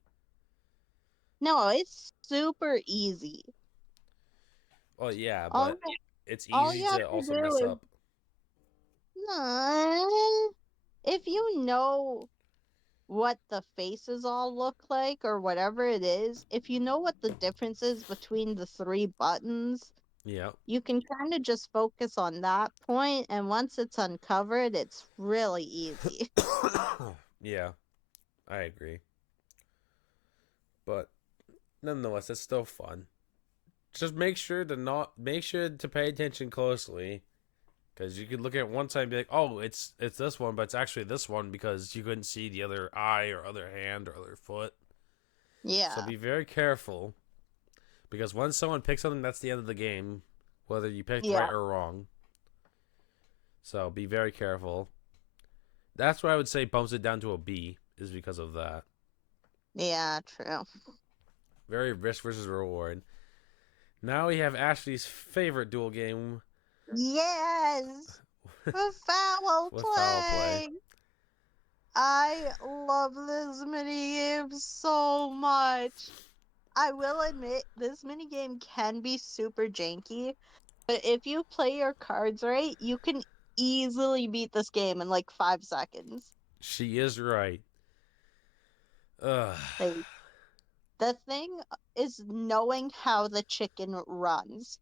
No, it's super easy. Well, yeah, All but it's all easy you have to to also do mess is up. nah, if you know what the faces all look like or whatever it is, if you know what the difference is between the three buttons, Yeah. you can kind of just focus on that point, and once it's uncovered, it's really easy. Yeah, I agree. But nonetheless, it's still fun. Just make sure to pay attention closely, because you could look at one side and be like, oh, it's this one, but it's actually this one because you couldn't see the other eye or other hand or other foot. So Yeah, be very careful, because once someone picks something, that's the end of the game, whether you picked right yeah, or wrong. So be very careful. That's why I would say bumps it down to a B, is because of that. yeah, true. Very risk versus reward. Now we have Ashley's favorite duel game Yes, the foul with foul play. play. I love this mini game so much. I will admit this mini game can be super janky, but if you play your cards right, you can easily beat this game in like 5 seconds. She is right. Ugh. Like, the thing is knowing how the chicken runs,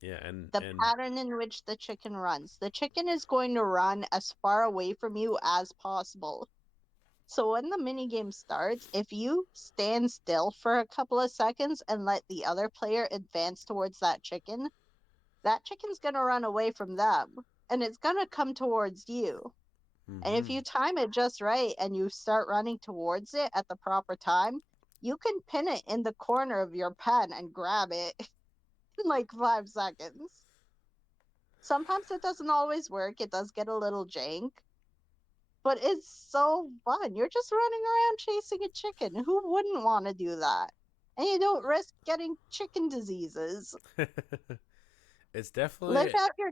Yeah, and the and pattern in which the chicken runs. The chicken is going to run as far away from you as possible. So when the mini game starts, if you stand still for a couple of seconds and let the other player advance towards that chicken's gonna run away from them and it's gonna come towards you. And if mm-hmm. you time it just right and you start running towards it at the proper time, you can pin it in the corner of your pen and grab it in like 5 seconds. Sometimes it doesn't always work, it does get a little jank, but it's so fun. You're just running around chasing a chicken. Who wouldn't want to do that? And you don't risk getting chicken diseases. it's Live definitely out your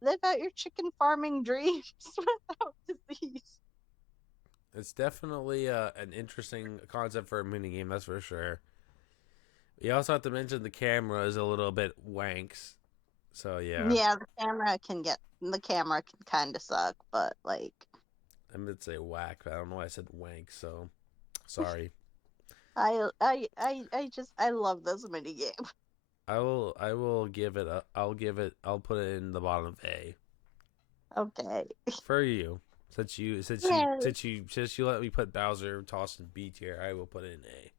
live out your chicken farming dreams without disease. it's definitely an interesting concept for a mini game. That's for sure. You also have to mention the camera is a little bit wanks. So yeah, Yeah, the camera can kind of suck, but like I meant to say whack, but I don't know why I said wank. So sorry. I love this mini game. I will give it I'll put it in the bottom of A Okay. for you. Yeah. Since you let me put Bowser toss in B tier, I will put it in A.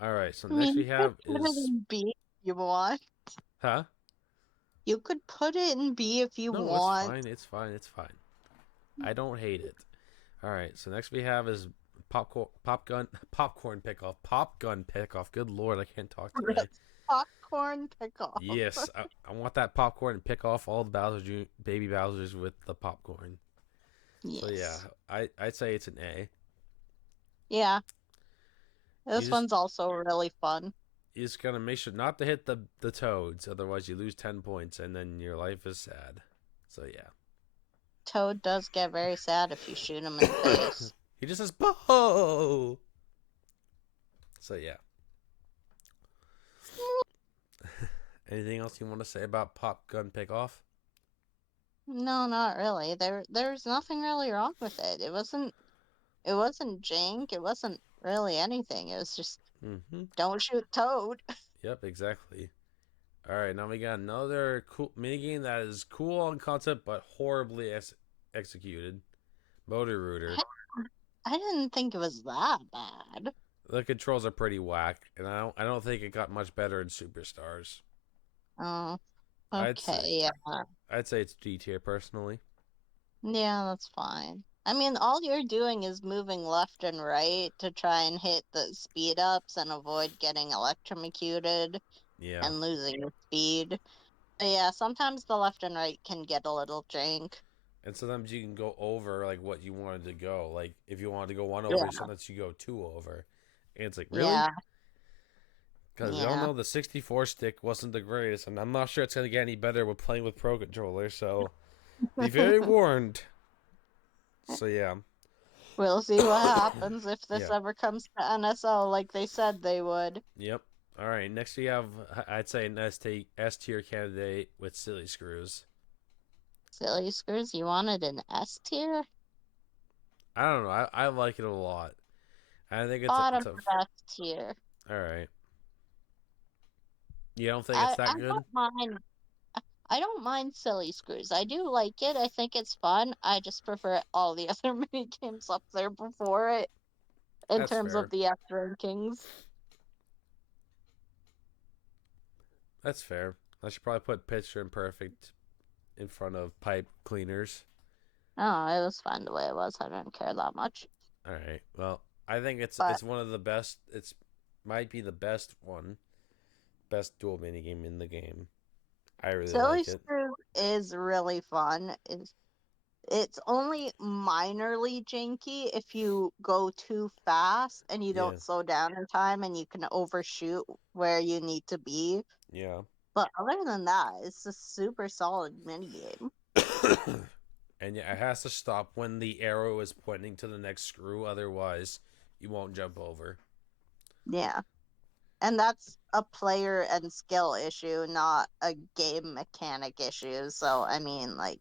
All right. So I next mean, we you could have put it is in B if you want. huh? You could put it in B if you No, it's want. fine. It's fine. It's fine. I don't hate it. All right. So next we have is popcorn pickoff. Pop gun pickoff. Good lord, I can't talk today. Popcorn pick off. Yes, I want that popcorn and pick off all the baby Bowsers with the popcorn. So yeah, Yes. I'd say it's an A. Yeah. You This just one's also really fun. you just gotta make sure not to hit the toads, otherwise you lose 10 points and then your life is sad. So Toad does get very sad if you shoot him in the yeah, face. he just says "Bo." So yeah. Anything else you want to say about pop gun pick off? No, not really. There's nothing really wrong with it. It wasn't jank. It wasn't really anything. It was just Mm-hmm. Don't shoot Toad. Yep, exactly. All right, now we got another cool minigame that is cool on concept but horribly executed. Motor Rooter. I, I didn't think it was that bad. The controls are pretty whack, and I don't think it got much better in Superstars. Oh, I'd say okay, yeah. I'd say it's D tier personally. Yeah, that's fine. I mean, all you're doing is moving left and right to try and hit the speed ups and avoid getting electrocuted Yeah, and losing your speed. But yeah, sometimes the left and right can get a little jank. and sometimes you can go over like what you wanted to go. Like if you wanted to go one over, Yeah, sometimes you go two over, and it's like really yeah, because we all yeah. know the 64 stick wasn't the greatest, and I'm not sure it's gonna get any better with playing with Pro Controller. So be very warned. So yeah, We'll see what happens if this yeah, ever comes to NSO like they said they would. yep. All right, next we have I'd say an S tier candidate with Silly Screws. Silly screws, you wanted an S tier? I don't know. I like it a lot. I think it's Bottom a S tier. all right. You don't think it's I that good? don't mind. I don't mind silly screws. I do like it. I think it's fun. I just prefer all the other mini games up there before it in That's terms of fair. the S rankings. That's fair. I should probably put Picture and Perfect in front of Pipe Cleaners. Oh, it was fun the way it was. I didn't care that much. All right. Well, I think But it's one of the best. It's might be the best one, best dual mini game in the game. I really silly like it. screws is really fun. It's only minorly janky if you go too fast and you Yeah. don't slow down in time and you can overshoot where you need to be. Yeah. But other than that, it's a super solid minigame. And yeah, it has to stop when the arrow is pointing to the next screw. Otherwise, you won't jump over. Yeah. And that's a player and skill issue, not a game mechanic issue. So, I mean, like,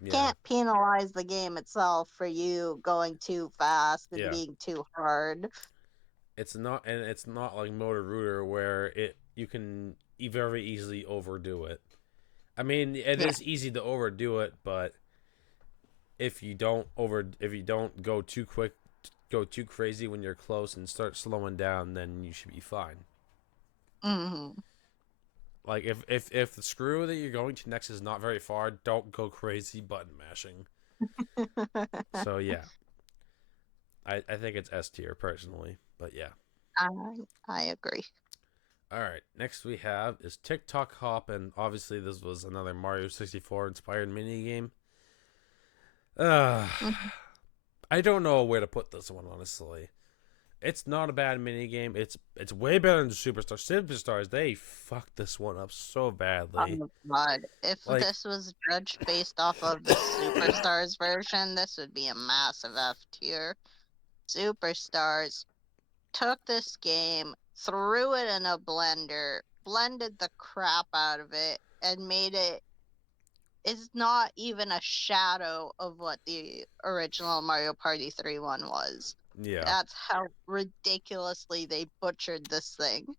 Yeah. can't penalize the game itself for you going too fast and Yeah. being too hard. It's not like Motor Rooter where it you can very easily overdo it. I mean, it Yeah. is easy to overdo it, but if you don't go too quick, go too crazy when you're close and start slowing down, then you should be fine. Hmm. Like if the screw that you're going to next is not very far, don't go crazy button mashing. So yeah, I think it's S tier personally, but yeah. I agree. All right, next we have is TikTok Hop, and obviously this was another Mario 64 inspired mini game. Uh, Mhm. I don't know where to put this one honestly. It's not a bad mini game. It's way better than Superstars. Superstars they fucked this one up so badly. Oh God. If Like this was judged based off of the Superstars version, this would be a massive F tier. Superstars took this game, threw it in a blender, blended the crap out of it, and made it is not even a shadow of what the original Mario Party 3 one was. yeah, That's how ridiculously they butchered this thing.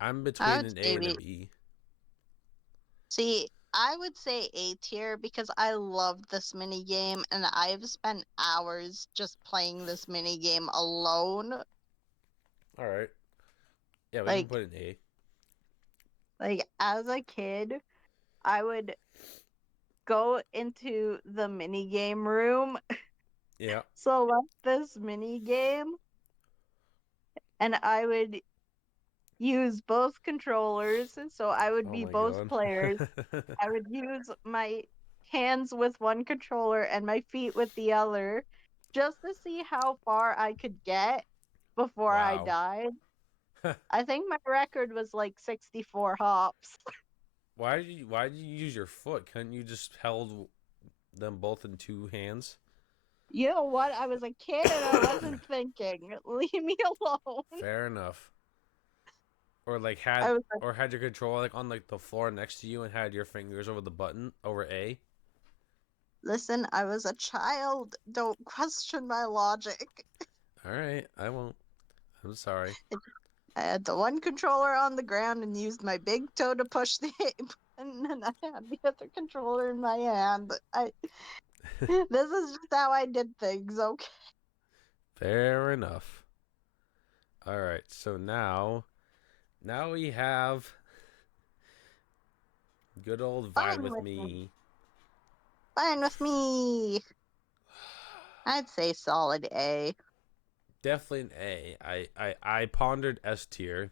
I'm I between would an A say and a B. see, I would say A tier because I love this mini game and I've spent hours just playing this mini game alone. All right, yeah, we can Like put an A. as a kid, I would go into the mini game room, Yeah. select this mini game, and I would use both controllers. So I would Oh be my both god. players. I would use my hands with one controller and my feet with the other just to see how far I could get before I Wow. died. I think my record was like 64 hops. Why did you use your foot? Couldn't you just held them both in two hands? You know what? I was a kid and I wasn't thinking. Leave me alone. Fair enough. Or I was like, had your controller like on like the floor next to you and had your fingers over the button over A. listen, I was a child. Don't question my logic. All right, I won't. I'm sorry. I had the one controller on the ground and used my big toe to push the and then I had the other controller in my hand. This is just how I did things, okay? Fair enough. All right. So now we have good old Vine Fine with with me. me. Fine with me. I'd say solid A. Definitely an A. I pondered S tier,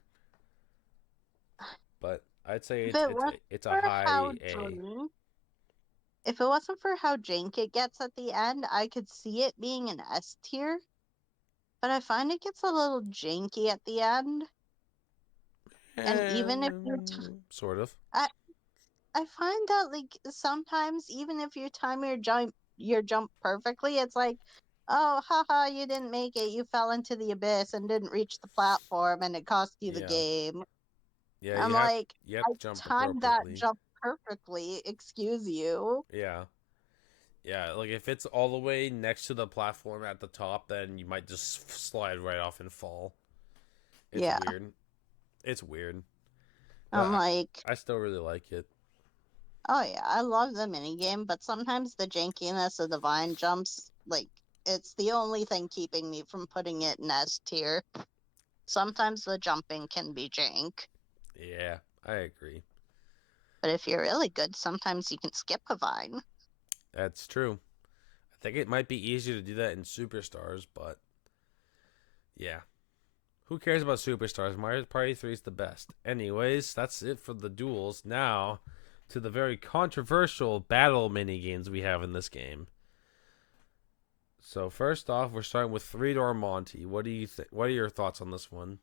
but I'd say If it wasn't it's a for how high A. jank, if it wasn't for how jank it gets at the end, I could see it being an S tier. But I find it gets a little janky at the end. And even if Sort of. I, I find that like sometimes even if you time your jump perfectly, it's like, oh haha, you didn't make it, you fell into the abyss and didn't reach the platform and it cost you the Yeah. game. Yeah, I'm like, you have I to jump timed that appropriately. jump perfectly, excuse you. Yeah. Yeah, like if it's all the way next to the platform at the top, then you might just slide right off and fall. It's Yeah. weird. It's weird. I'm But like, I still really like it. oh yeah, I love the minigame, but sometimes the jankiness of the vine jumps, like, it's the only thing keeping me from putting it in S tier. Sometimes the jumping can be jank, Yeah, I agree. but if you're really good, sometimes you can skip a vine. That's true. I think it might be easier to do that in Superstars, but yeah. Who cares about Superstars? Mario Party 3 is the best. Anyways, that's it for the duels. Now, to the very controversial battle mini games we have in this game. So first off, we're starting with Three Door Monty. What do you think? What are your thoughts on this one?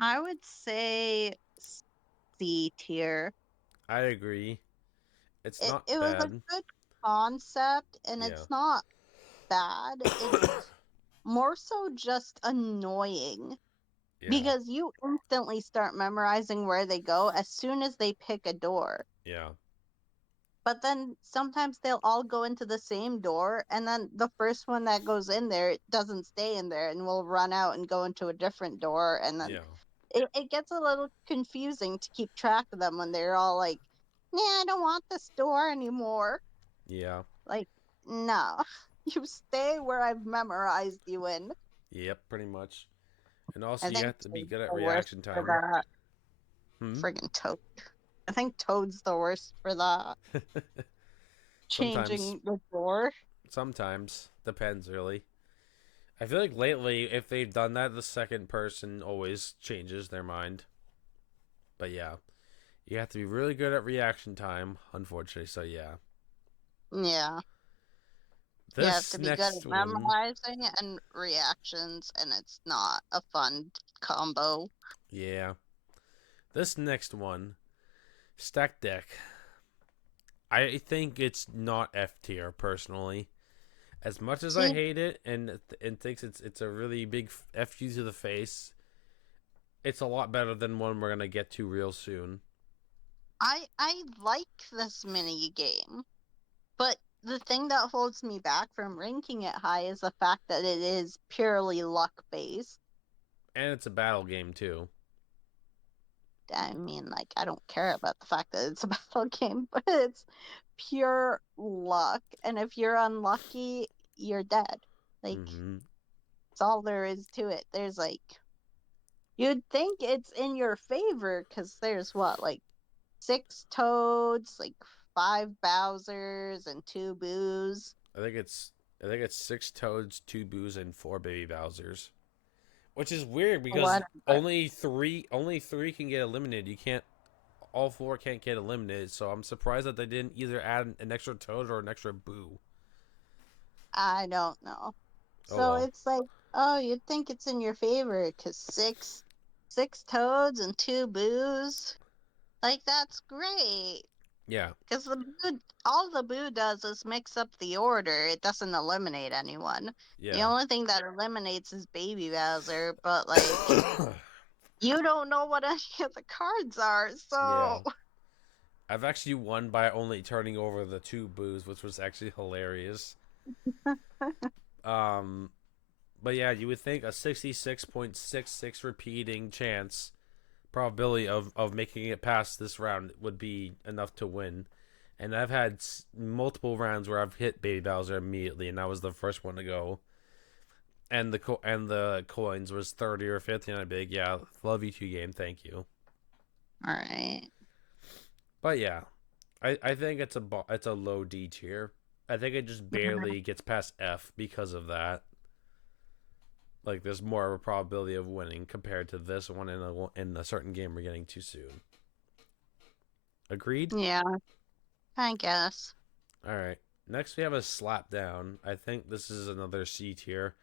I would say C tier. I agree. It's It not it was a bad. good concept and Yeah. it's not bad. It's more so just annoying Yeah. because you instantly start memorizing where they go as soon as they pick a door. Yeah. But then sometimes they'll all go into the same door, and then the first one that goes in there doesn't stay in there and will run out and go into a different door. And then Yeah. it gets a little confusing to keep track of them when they're all like, nah, I don't want this door anymore. Yeah. Like, no, you stay where I've memorized you in. Yep, pretty much. And I also you think have to be Toad's good at the worst reaction for time. that. Hmm. Friggin' Toad. I think Toad's the worst for that. Sometimes. Changing the door. Sometimes. Depends really. I feel like lately if they've done that, the second person always changes their mind. But yeah. You have to be really good at reaction time, unfortunately. So yeah. Yeah. You have This to be good next at one, memorizing and reactions, and it's not a fun combo. yeah. This next one, Stack Deck. I think it's not F tier personally. As much as I See, hate it and thinks it's a really big F you to the face, it's a lot better than one we're gonna get to real soon. I like this mini game, but the thing that holds me back from ranking it high is the fact that it is purely luck based. And it's a battle game too. I mean, like, I don't care about the fact that it's a battle game, but it's pure luck. And if you're unlucky, you're dead. Like, Mm-hmm. that's all there is to it. There's like, you'd think it's in your favor because there's what, like, six Toads, like five Bowsers, and two Boos. I think it's I think it's six Toads, two Boos, and four Baby Bowsers. Which is weird because Whatever. only three can get eliminated. You can't all four can't get eliminated, so I'm surprised that they didn't either add an extra Toad or an extra Boo. I don't know. Oh So well. it's like, oh, you'd think it's in your favor because six Toads and two Boos. Like, that's great. Yeah. Because all the Boo does is mix up the order. It doesn't eliminate anyone. The Yeah. only thing that eliminates is Baby Bowser, but like, you don't know what any of the cards are, Yeah. so I've actually won by only turning over the two Boos, which was actually hilarious. Um But yeah, you would think a 66.66 repeating chance probability of making it past this round would be enough to win. And I've had multiple rounds where I've hit Baby Bowser immediately, and I was the first one to go. And the coins was 30 or 50, and I'm big. Yeah, love you two game, thank you. All right. But yeah, I think it's a low D tier. I think it just barely gets past F because of that. Like there's more of a probability of winning compared to this one in a certain game we're getting too soon. Agreed? Yeah, I guess. All right. Next we have a Slapdown. I think this is another C tier.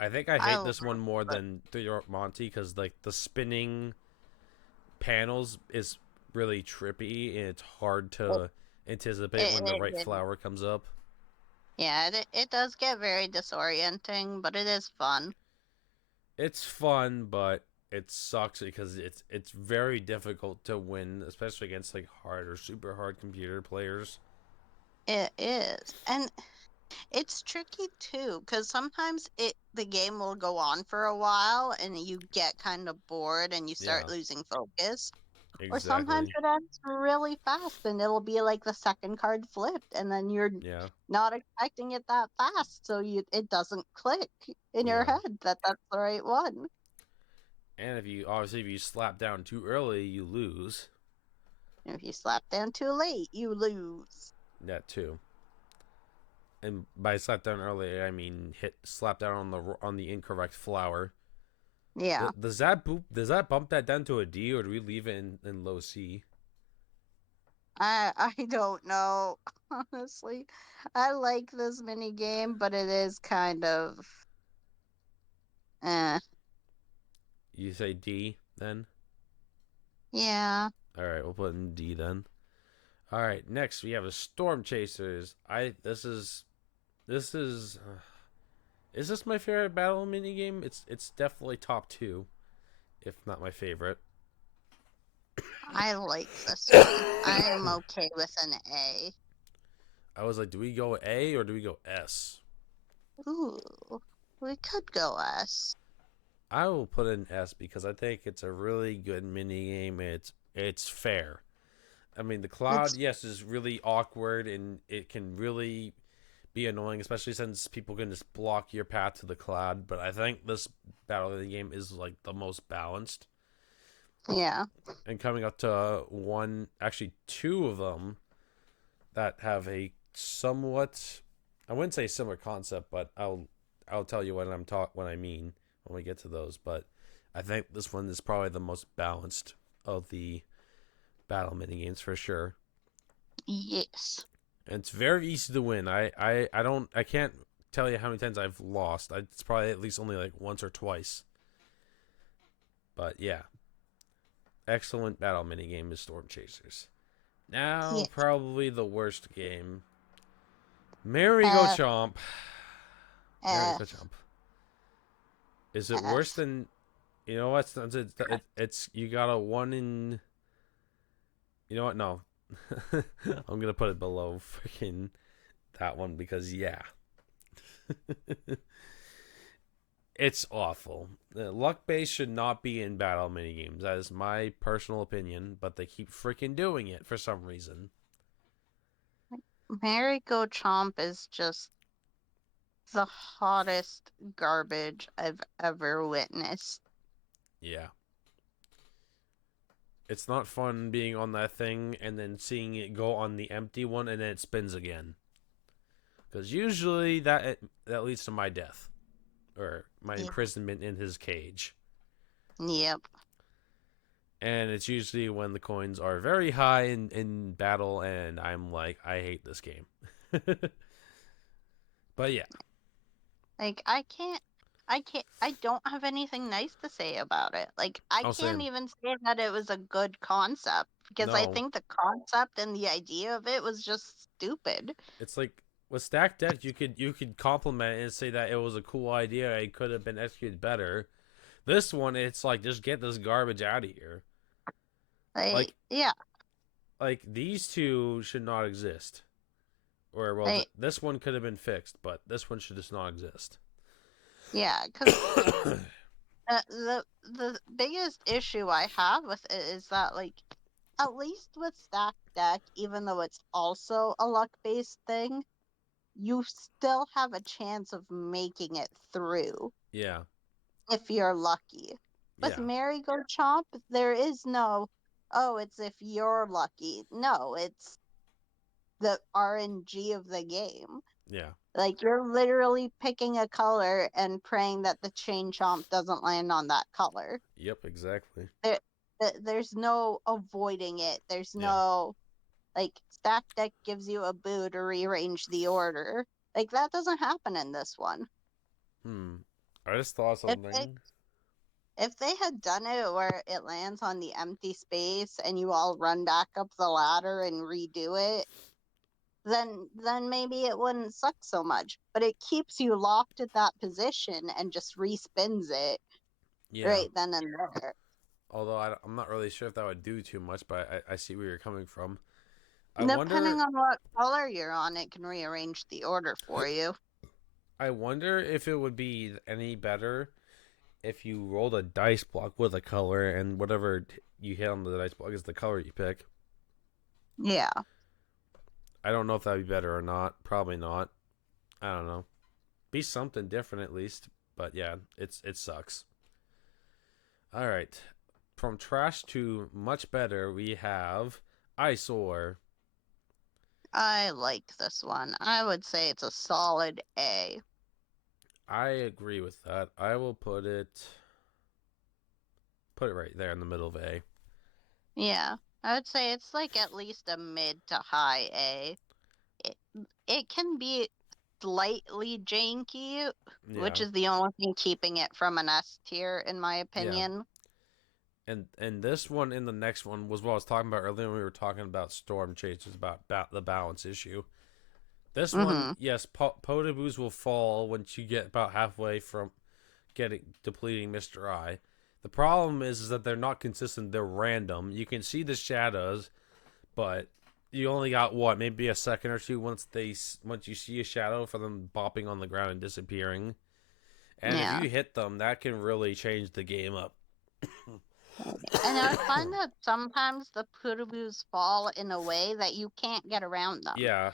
I think I I hate love this one more it. than Three York Monty because like the spinning panels is really trippy and it's hard It, to anticipate when the it, right it, flower comes up. yeah, it does get very disorienting, but it is fun. It's fun, but it sucks because it's very difficult to win, especially against like hard or super hard computer players. It is. And it's tricky too, because sometimes the game will go on for a while and you get kind of bored and you start Yeah, losing focus. Or sometimes exactly. it ends really fast and it'll be like the second card flipped and then you're Yeah, not expecting it that fast, so it doesn't click in your yeah. head that that's the right one. And if you slap down too early, you lose. And if you slap down too late, you lose. That too. And by slap down early, I mean hit slap down on the incorrect flower. Yeah. Does that bump that down to a D, or do we leave it in low C? I don't know, honestly. I like this mini game, but it is kind of eh. You say D then? Yeah. All right, we'll put in D then. All right, next we have a Storm Chasers. I this is this my favorite battle mini game? It's definitely top 2, if not my favorite. I like this one. I am okay with an A. I was like, do we go A or do we go S? Ooh, we could go S. I will put in S because I think it's a really good mini game. It's fair. I mean, the cloud, It's yes, is really awkward and it can really be annoying, especially since people can just block your path to the cloud. But I think this battle of the game is like the most balanced. yeah. And coming up to one, actually two of them that have a somewhat, I wouldn't say similar concept, but I'll tell you what I mean when we get to those. But I think this one is probably the most balanced of the battle mini games for sure. Yes. And it's very easy to win. I can't tell you how many times I've lost. It's probably at least only like once or twice. But yeah, excellent battle mini game is Storm Chasers. Now Yes. probably the worst game, Merry Go F. Chomp. Merry Go F. Chomp. Is it worse F. than? You know what? It's you got a one in. You know what? No, I'm gonna put it below freaking that one because yeah. It's awful. Luck base should not be in battle minigames. That is my personal opinion, but they keep freaking doing it for some reason. Mary Go Chomp is just the hottest garbage I've ever witnessed. Yeah. It's not fun being on that thing and then seeing it go on the empty one and then it spins again. Because usually that leads to my death or my Yep. imprisonment in his cage. Yep. And it's usually when the coins are very high in battle and I'm like, I hate this game. But yeah. Like I don't have anything nice to say about it. Like I I'll say can't even say that it was a good concept because I no. think the concept and the idea of it was just stupid. It's like with stacked deck, you could compliment it and say that it was a cool idea. It could have been executed better. This one, it's like just get this garbage out of here. Like Like yeah, like these two should not exist. Or well, like this one could have been fixed, but this one should just not exist. Yeah, because the biggest issue I have with it is that, like, at least with Stack Deck, even though it's also a luck-based thing, you still have a chance of making it through Yeah, if you're lucky. With yeah, Merry Go Chomp, there is no, oh, it's if you're lucky. No, it's the RNG of the game. yeah. Like, you're literally picking a color and praying that the chain chomp doesn't land on that color. Yep, exactly. There, there's no avoiding it. There's Yeah. no, like, Stack Deck gives you a boo to rearrange the order. Like, that doesn't happen in this one. I just thought of If they something. if they had done it where it lands on the empty space and you all run back up the ladder and redo it, then maybe it wouldn't suck so much. But it keeps you locked at that position and just respins it Yeah. right then and there. Although I'm not really sure if that would do too much, but I see where you're coming from. I Depending wonder. on what color you're on, it can rearrange the order for you. I wonder if it would be any better if you rolled a dice block with a color and whatever you hit on the dice block is the color you pick. Yeah. I don't know if that'd be better or not. Probably not. I don't know. Be something different at least. But yeah, it sucks. All right. From trash to much better, we have Eyesore. I like this one. I would say it's a solid A. I agree with that. I will put it right there in the middle of A. Yeah. I would say it's like at least a mid to high A. It, it can be slightly janky, which Yeah, is the only thing keeping it from an S tier, in my yeah. opinion. And this one and the next one was what I was talking about earlier when we were talking about storm chases about the balance issue. This one, Mm-hmm. yes, Potaboos will fall once you get about halfway from getting depleting Mr. I. The problem is that they're not consistent. They're random. You can see the shadows, but you only got what, maybe a second or two once you see a shadow for them bopping on the ground and disappearing. And if Yeah. you hit them, that can really change the game up. And I find that sometimes the Putaboos fall in a way that you can't get around them. Yeah,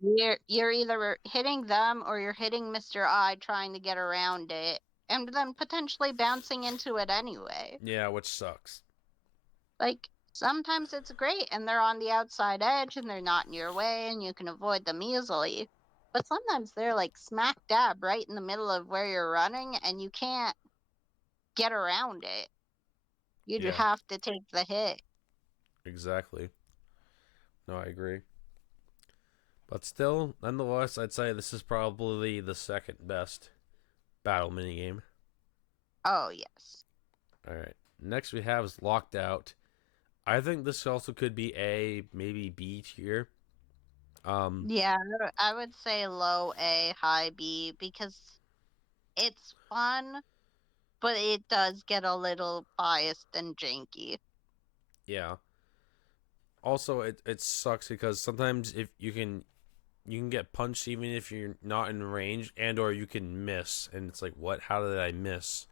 You're either hitting them or you're hitting Mr. I trying to get around it, and then potentially bouncing into it anyway. yeah, which sucks. Like, sometimes it's great and they're on the outside edge and they're not in your way and you can avoid them easily. But sometimes they're like smack dab right in the middle of where you're running and you can't get around it. You'd Yeah, have to take the hit. exactly. No, I agree. But still, nonetheless, I'd say this is probably the second best battle minigame. Oh, yes. All right. Next we have is Locked Out. I think this also could be A, maybe B tier. Um, Yeah, I would say low A, high B because it's fun, but it does get a little biased and janky. yeah. Also, it sucks because sometimes if you can get punched even if you're not in range, and or you can miss, and it's like, what? How did I miss?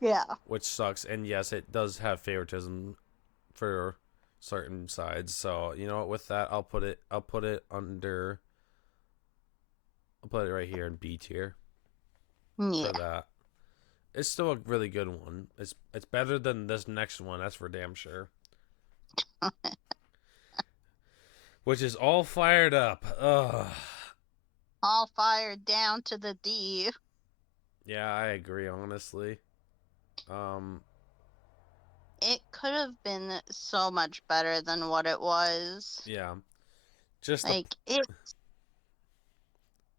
Yeah. Which sucks. And yes, it does have favoritism for certain sides. So you know what? With that, I'll put it under. I'll put it right here in B tier for Yeah. that. It's still a really good one. It's better than this next one. That's for damn sure. Which is all fired up. Ugh. All fired down to the D. Yeah, I agree. Honestly, um, It could have been so much better than what it was. yeah, just the Like,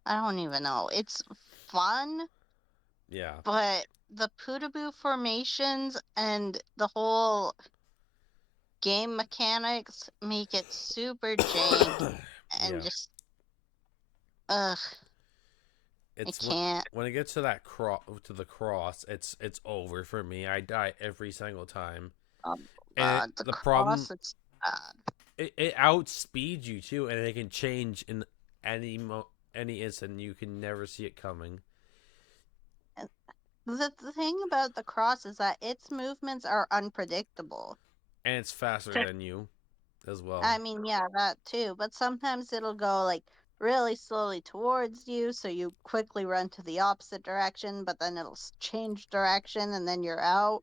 I don't even know. It's fun, yeah, but the Pootaboo formations and the whole game mechanics make it super jank and yeah. just, ugh, I It's can't. when it gets to that the cross, it's over for me. I die every single time, Oh and God, the the problem cross, it's bad. it outspeeds you too, and it can change in any instant. You can never see it coming. The thing about the cross is that its movements are unpredictable. And it's faster than you as well. I mean, yeah, that too. But sometimes it'll go like really slowly towards you, so you quickly run to the opposite direction, but then it'll change direction and then you're out.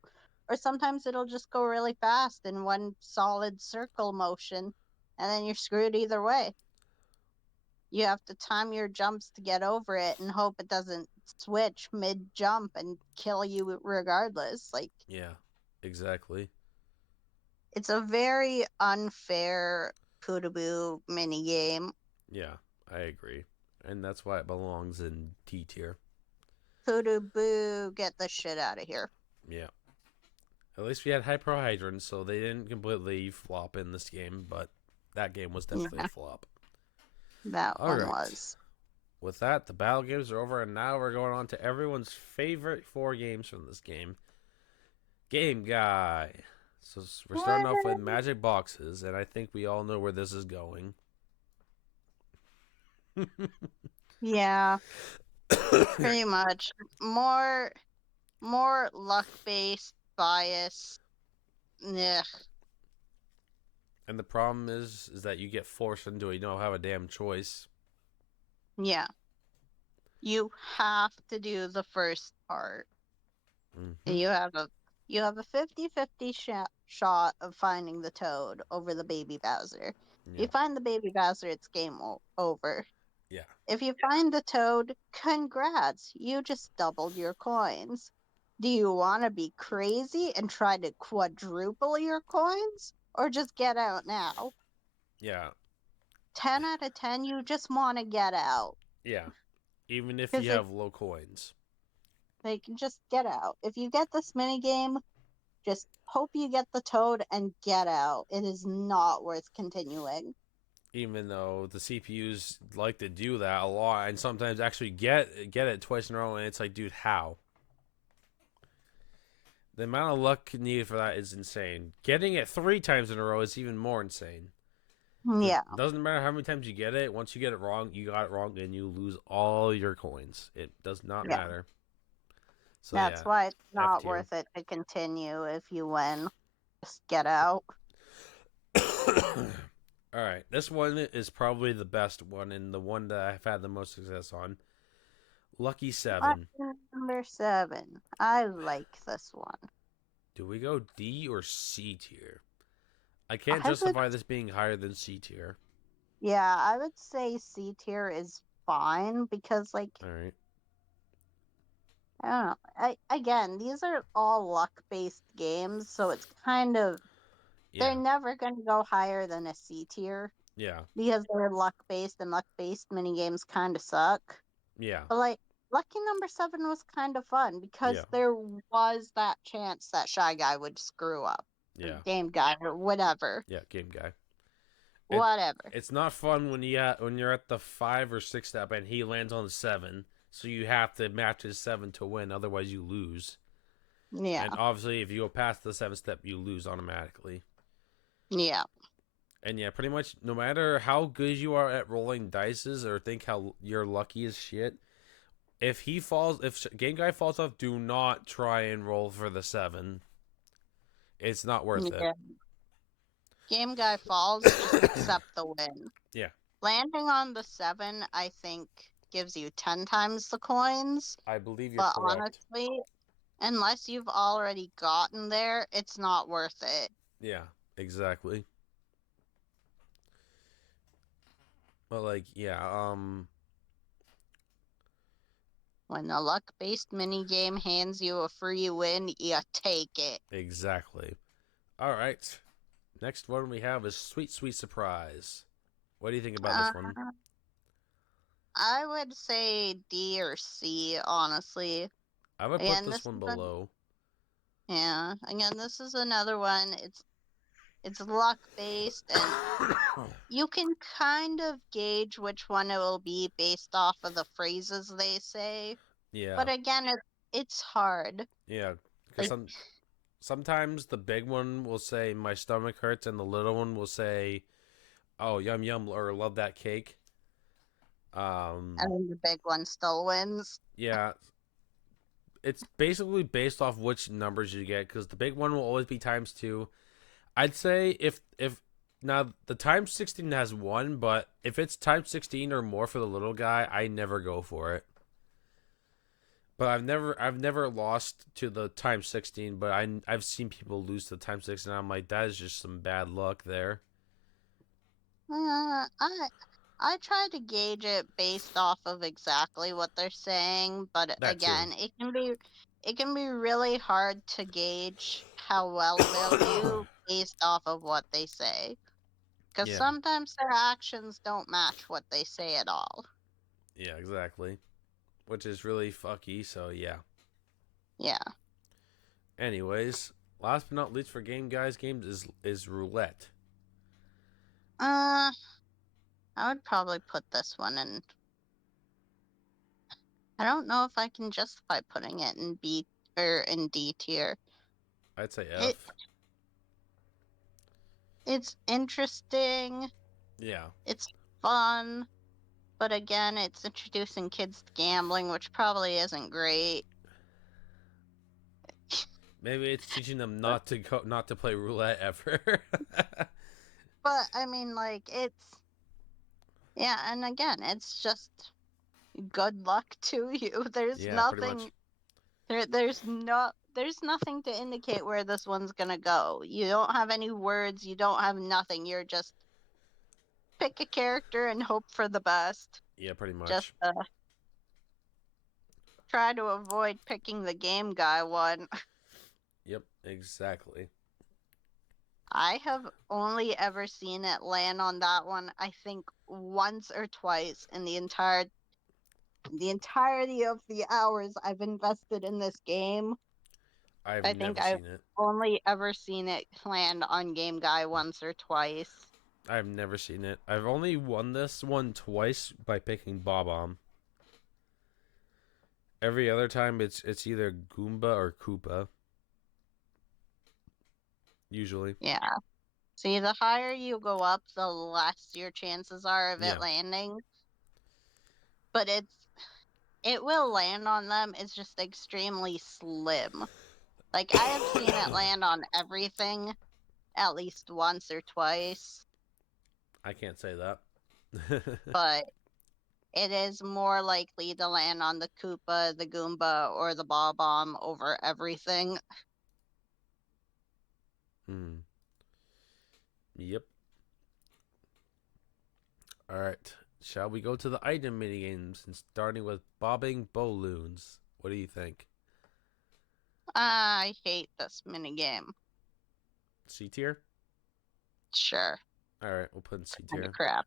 Or sometimes it'll just go really fast in one solid circle motion, and then you're screwed either way. You have to time your jumps to get over it and hope it doesn't switch mid jump and kill you regardless. Like, Yeah, exactly. it's a very unfair Peekaboo mini game. Yeah, I agree. And that's why it belongs in T tier. Peekaboo, get the shit out of here. Yeah. At least we had Hyper Hydrants, so they didn't completely flop in this game, but that game was definitely a Yeah, flop. that one Alright. was. With that, the battle games are over, and now we're going on to everyone's favorite 4 games from this game. Game Guy. So we're starting off with Magic Boxes, and I think we all know where this is going. Yeah, pretty much. More more luck based bias. Ugh. And the problem is that you get forced into it. You don't have a damn choice. Yeah. You have to do the first part. Mm-hmm. You have a 50-50 shot of finding the toad over the baby Bowser. If you Yeah. find the baby Bowser, it's game over. Yeah. If you find the toad, congrats, you just doubled your coins. Do you want to be crazy and try to quadruple your coins? Or just get out now? Yeah. 10 out of 10, you just want to get out. Yeah. Even if Because you have low coins. they can just get out. If you get this mini game, just hope you get the toad and get out. It is not worth continuing. Even though the CPUs like to do that a lot and sometimes actually get it twice in a row, and it's like, dude, how? The amount of luck needed for that is insane. Getting it 3 times in a row is even more insane. Because Yeah, it doesn't matter how many times you get it. Once you get it wrong, you got it wrong, and you lose all your coins. It does not yeah. matter. So That's yeah, why it's F not tier. worth it to continue if you win. Just get out. All right, this one is probably the best one and the one that I've had the most success on. Lucky Seven. Number 7. I like this one. Do we go D or C tier? I can't I would, justify this being higher than C tier. yeah, I would say C tier is fine because, like, All right. I don't know. Again, these are all luck-based games, so it's kind of, they're Yeah. never going to go higher than a C tier Yeah. because they're luck-based and luck-based mini games kind of suck. Yeah. But, like, Lucky Number 7 was kind of fun Yeah. because there was that chance that Shy Guy would screw up, or Yeah. Game Guy, or whatever. Yeah. Game Guy. It Whatever. it's not fun when you're at the 5 or 6 step and he lands on 7, so you have to match his 7 to win. Otherwise, you lose. And Yeah. obviously, if you go past the 7 step, you lose automatically. Yeah. And yeah, pretty much no matter how good you are at rolling dices or think how you're lucky as shit, if Game Guy falls off, do not try and roll for the 7. It's not worth it. Yeah. Game Guy falls, just accept the win. Yeah, Landing on the 7, I think, gives you 10 times the coins. I believe you're But correct. honestly, unless you've already gotten there, it's not worth it. Yeah, exactly. But like, yeah, When a luck-based minigame hands you a free win, you take it. exactly. All right. Next one we have is Sweet Sweet Surprise. What do you think about Uh, this one? I would say D or C, honestly. I would put Again, this this one is a, below. yeah. Again, this is another one. It's luck based, and you can kind of gauge which one it will be based off of the phrases they say. Yeah, But again, it's hard. yeah. Because Like, sometimes the big one will say my stomach hurts, and the little one will say, "Oh, yum yum," or "Love that cake." I mean, the big one still wins. Yeah. it's basically based off which numbers you get because the big one will always be times two. I'd say if now the times 16 has one, but if it's times 16 or more for the little guy, I never go for it. But I've never lost to the times 16, but I've seen people lose to times 16. I'm like that is just some bad luck there. Uh, I I try to gauge it based off of exactly what they're saying, but That too. again, it can be really hard to gauge how well they'll do based off of what they say. Because Yeah. sometimes their actions don't match what they say at all. Yeah, exactly. Which is really fucky, so yeah. Yeah. Anyways, last but not least for game guys games is roulette. Uh, I would probably put this one in. I don't know if I can justify putting it in B or in D tier. I'd say It F. it's interesting, Yeah. it's fun, but again, it's introducing kids to gambling, which probably isn't great. Maybe it's teaching them But not to play roulette ever. but I mean like it's yeah, and again, it's just good luck to you. There's Yeah, pretty much. nothing there's nothing to indicate where this one's gonna go. You don't have any words, you don't have nothing. You're just pick a character and hope for the best. Yeah, pretty Just much. try to avoid picking the game guy one. Yep, exactly. I have only ever seen it land on that one, I think once or twice in the entirety of the hours I've invested in this game. I've I think never I've seen it. only ever seen it land on Game Guy once or twice. I've never seen it. I've only won this one twice by picking Bob-omb. Every other time it's either Goomba or Koopa. Usually. Yeah. See, the higher you go up, the less your chances are of it Yeah. landing. But it will land on them. It's just extremely slim. Like I have seen it land on everything at least once or twice, I can't say that. but it is more likely to land on the Koopa, the Goomba, or the Bob-omb over everything. Hmm. Yep. All right. Shall we go to the item minigames and starting with bobbing balloons? What do you think? I hate this minigame. C tier? Sure, All right, we'll put in C kind of tier. crap.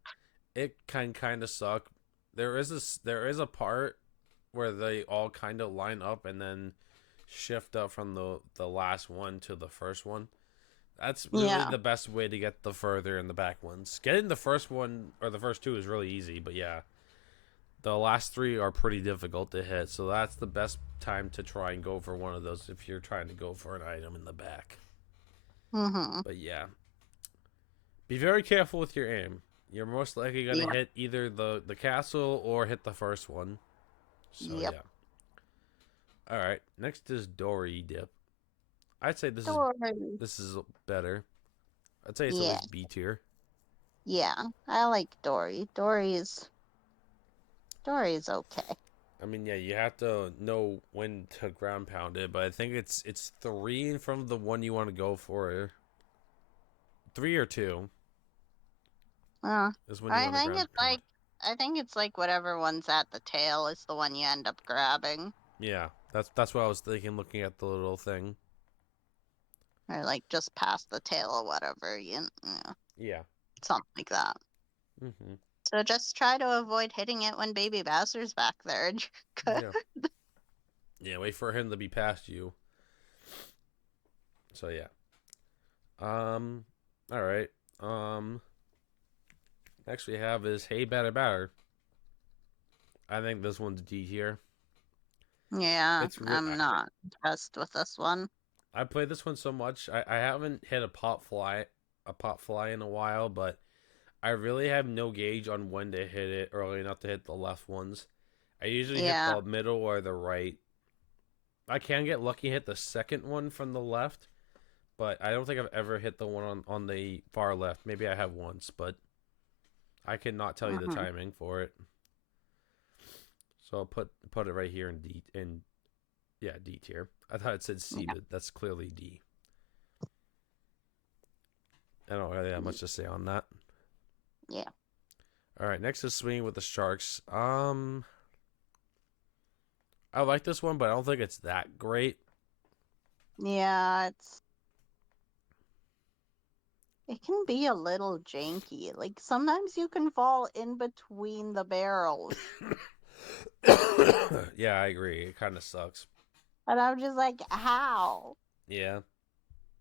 It can kind of suck. There is a part where they all kind of line up and then shift up from the last one to the first one. That's really Yeah. the best way to get the further in the back ones. Getting the first one or the first two is really easy, but yeah, the last three are pretty difficult to hit. So that's the best time to try and go for one of those if you're trying to go for an item in the back. Mm-hmm. But yeah, be very careful with your aim. You're most likely going to Yeah. hit either the castle or hit the first one. So Yep. yeah. All right. Next is Dory Dip. I'd say Dory. this is better. I'd say it's at Yeah. least B tier. Yeah. I like Dory. Dory's okay. I mean, yeah, you have to know when to ground pound it, but I think it's three in front of the one you want to go for. Three or two Uh, is when you I want to think ground it's pound. like I think it's like whatever one's at the tail is the one you end up grabbing. Yeah, that's what I was thinking. Looking at the little thing. Or like just past the tail or whatever, Yeah. something like that. Mhm. So just try to avoid hitting it when Baby Bowser's back there. Yeah. Yeah. Wait for him to be past you. So yeah. Um. All right. Um. Next we have is Hey Batter Batter. I think this one's D tier. Yeah, It's real. I'm not impressed with this one. I played this one so much. I haven't hit a pop fly in a while, but I really have no gauge on when to hit it early enough to hit the left ones. I usually hit Yeah, the middle or the right. I can get lucky and hit the second one from the left, but I don't think I've ever hit the one on the far left. Maybe I have once, but I cannot tell you the Hmm. timing for it. So I'll put it right here in D tier. I thought it said C, Yeah. but that's clearly D. I don't really have much to say on that. Yeah. All right, next is Swinging with the Sharks. I like this one, but I don't think it's that great. Yeah, it can be a little janky. Like sometimes you can fall in between the barrels. Yeah, I agree. It kind of sucks. And I'm just like, how? Yeah,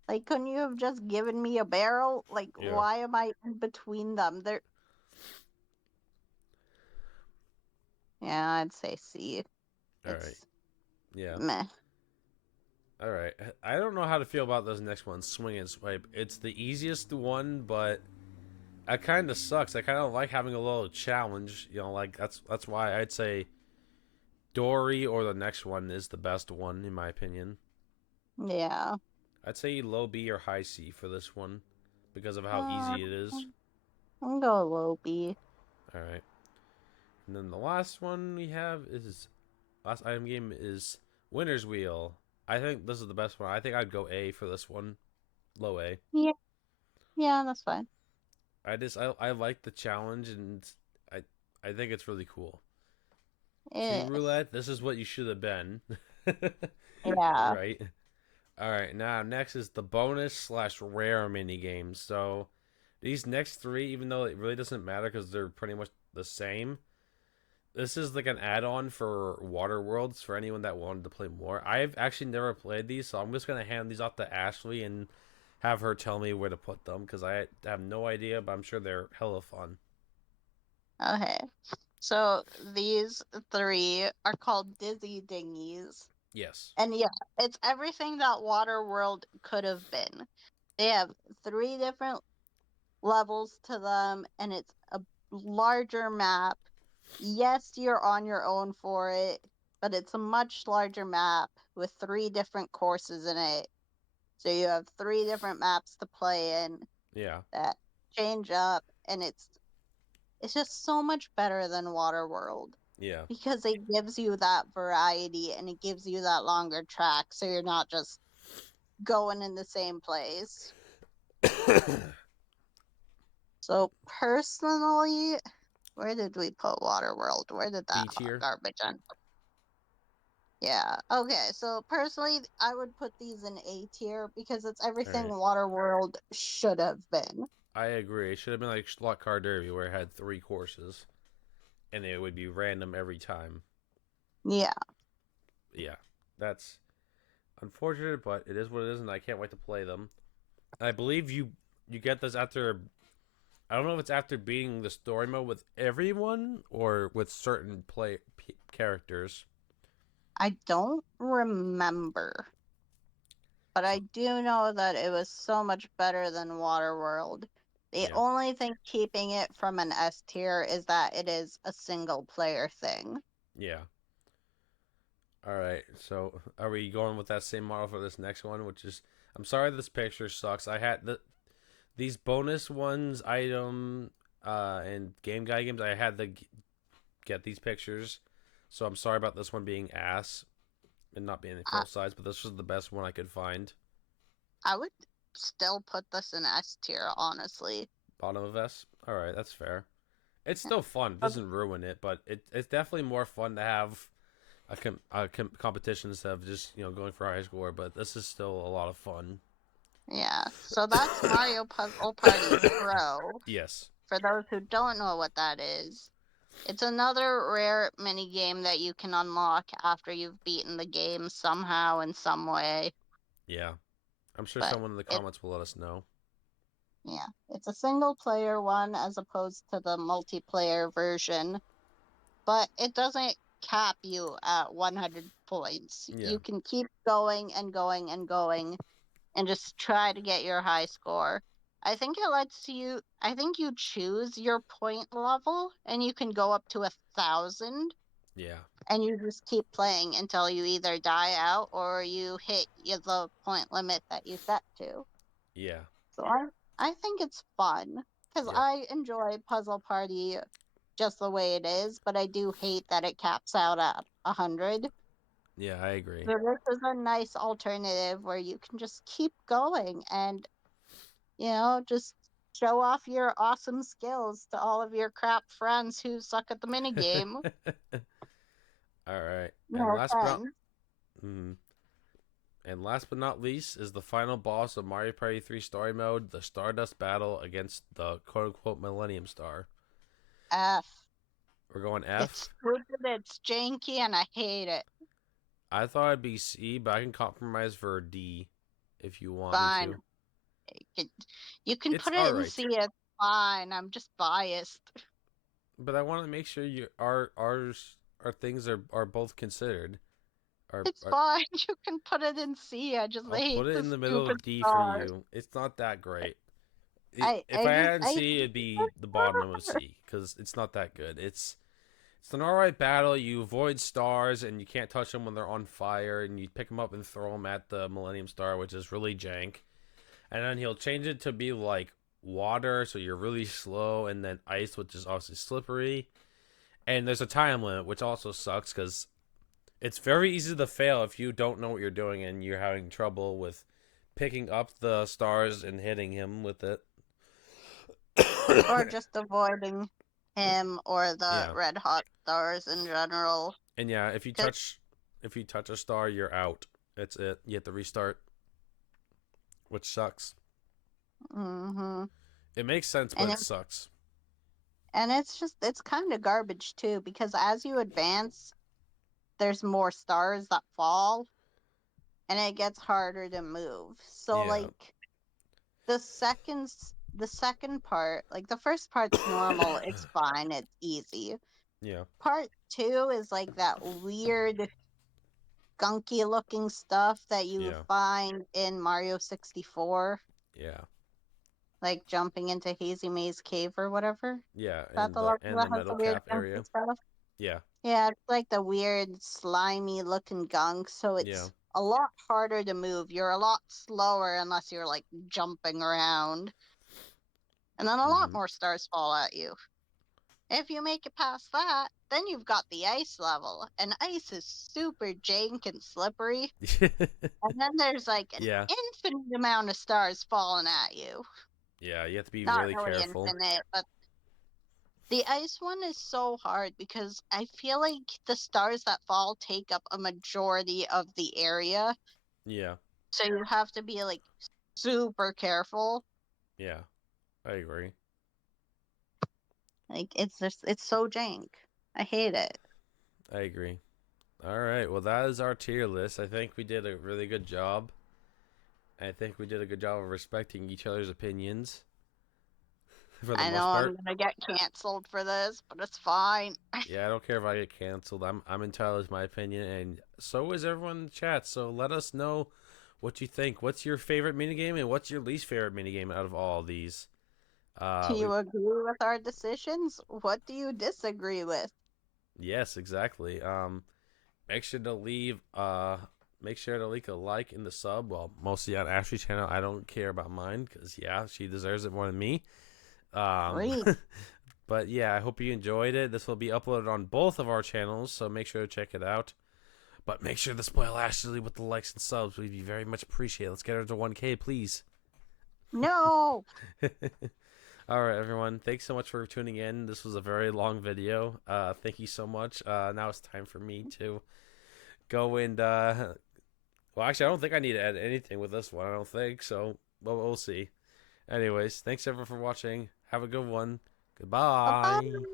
Like, couldn't you have just given me a barrel? Like, yeah. why am I in between them? Yeah, I'd say C. All right. It's Yeah. meh. All right. I don't know how to feel about this next one, Swing and Swipe. It's the easiest one, but it kind of sucks. I kind of like having a little challenge. Like that's why I'd say Dory or the next one is the best one in my opinion. Yeah. I'd say low B or high C for this one because of how Uh, easy it is. I'll go low B. All right. And then the last one we have is last item game is Winner's Wheel. I think this is the best one. I think I'd go A for this one. Low A. Yeah, yeah, that's fine. I like the challenge and I I think it's really cool. Two It is. roulette. This is what you should have been. Yeah. Right. All right. Now next is the bonus slash rare mini games. So these next three, even though it really doesn't matter because they're pretty much the same, this is like an add-on for Water Worlds for anyone that wanted to play more. I've actually never played these, so I'm just gonna hand these off to Ashley and have her tell me where to put them because I have no idea, but I'm sure they're hella fun. Okay. So these three are called Dizzy Dinghies. Yes. And yeah, it's everything that Waterworld could have been. They have three different levels to them, and it's a larger map. Yes, you're on your own for it, but it's a much larger map with three different courses in it. So you have three different maps to play in Yeah. that change up, and it's just so much better than Waterworld Yeah. because it gives you that variety and it gives you that longer track, so you're not just going in the same place. So personally, where did we put Waterworld? Where did that B tier. garbage end up? Yeah. Okay. So personally, I would put these in A tier because it's All everything right. Waterworld should have been. I agree. It should have been like Slot Car Derby where it had three courses and it would be random every time. Yeah. Yeah. That's unfortunate, but it is what it is, and I can't wait to play them. I believe you get this after. I don't know if it's after beating the story mode with everyone or with certain characters. I don't remember, but I So do know that it was so much better than Waterworld. The yeah, only thing keeping it from an S tier is that it is a single player thing. yeah. All right. So are we going with that same model for this next one? Which is, I'm sorry, this picture sucks. I had these bonus ones, item, and game guide games. I had to get these pictures, so I'm sorry about this one being ass and not being I, full size. But this was the best one I could find. I would still put this in S tier, honestly. Bottom of S. All right, that's fair. It's still fun. It doesn't ruin it, but it's definitely more fun to have competition instead of just going for a high score. But this is still a lot of fun. Yeah, so that's Mario Puzzle Party Pro. Yes. For those who don't know what that is, it's another rare mini game that you can unlock after you've beaten the game somehow in some way. Yeah. I'm sure But someone in the it, comments will let us know. yeah, it's a single player one as opposed to the multiplayer version. But it doesn't cap you at 100 points. Yeah. You can keep going and going and going and just try to get your high score. I think you choose your point level and you can go up to 1,000. Yeah. and you just keep playing until you either die out or you hit the point limit that you set to. Yeah. So I think it's fun because Yeah. I enjoy Puzzle Party just the way it is, but I do hate that it caps out at 100. Yeah, I agree. So this is a nice alternative where you can just keep going and, just show off your awesome skills to all of your crap friends who suck at the minigame. All right. And No offense. mm, last but not least is the final boss of Mario Party 3 Story Mode, the Stardust Battle against the quote-unquote Millennium Star. F. We're going It's F. stupid, it's janky, and I hate it. I thought it'd be C, but I can compromise for a D if you want me Fine. to. It, you can It's put all it in right, C, it's fine. I'm just biased. but I want to make sure our things are both considered. It's Are fine. You can put it in C. I just I'll put hate it the in the middle stupid of D for stars. you. It's not that great. I If I I just had I hate C, it'd the be the bottom of stars. C because it's not that good. It's an alright battle. You avoid stars and you can't touch them when they're on fire, and you pick them up and throw them at the Millennium Star, which is really jank. And then he'll change it to be like water, so you're really slow, and then ice, which is obviously slippery. And there's a time limit, which also sucks because it's very easy to fail if you don't know what you're doing and you're having trouble with picking up the stars and hitting him with it. Or just avoiding him or the Yeah. red hot stars in general. And yeah, 'Cause, if you touch a star, you're out. That's it. You have to restart, which sucks. hmm It makes sense, but And it it, sucks. and it's kind of garbage too because as you advance, there's more stars that fall, and it gets harder to move. So Yeah. like the second part, like the first part's normal, it's fine, it's easy. Yeah. Part two is like that weird gunky looking stuff that you Yeah. find in Mario 64, Yeah. like jumping into Hazy Maze Cave or whatever. Is Yeah. that the And level the that has middle the weird cap gunky area. stuff? Yeah. Yeah, it's like the weird slimy looking gunk, so Yeah. it's a lot harder to move. You're a lot slower unless you're like jumping around. And then a lot Mhm. more stars fall at you. If you make it past that, then you've got the ice level, and ice is super jank and slippery. And then there's like an Yeah. infinite amount of stars falling at you. Yeah. You have to be Not really really careful. infinite, but the ice one is so hard because I feel like the stars that fall take up a majority of the area. Yeah. So you have to be like super careful. Yeah. I agree. Like it's so jank. I hate it. I agree. All right. Well, that is our tier list. I think we did a really good job. I think we did a good job of respecting each other's opinions for the I most know I'm part. gonna get canceled for this, but it's fine. Yeah, I don't care if I get canceled. I'm entitled to my opinion, and so is everyone in the chat. So let us know what you think. What's your favorite minigame, and what's your least favorite minigame out of all of these? Do We you agree with our decisions? What do you disagree with? Yes, exactly. Make sure to make sure to leave a like in the sub. Well, mostly on Ashley's channel. I don't care about mine because yeah, she deserves it more than me. Um, Read. but yeah, I hope you enjoyed it. This will be uploaded on both of our channels, so make sure to check it out. But make sure to spoil Ashley with the likes and subs. We'd be very much appreciated. Let's get her to 1K, please. No. All right, everyone. Thanks so much for tuning in. This was a very long video. Thank you so much. Now it's time for me to go and well, actually, I don't think I need to add anything with this one. I don't think so. Well, we'll see. Anyways, thanks everyone for watching. Have a good one. Bye-bye. Goodbye.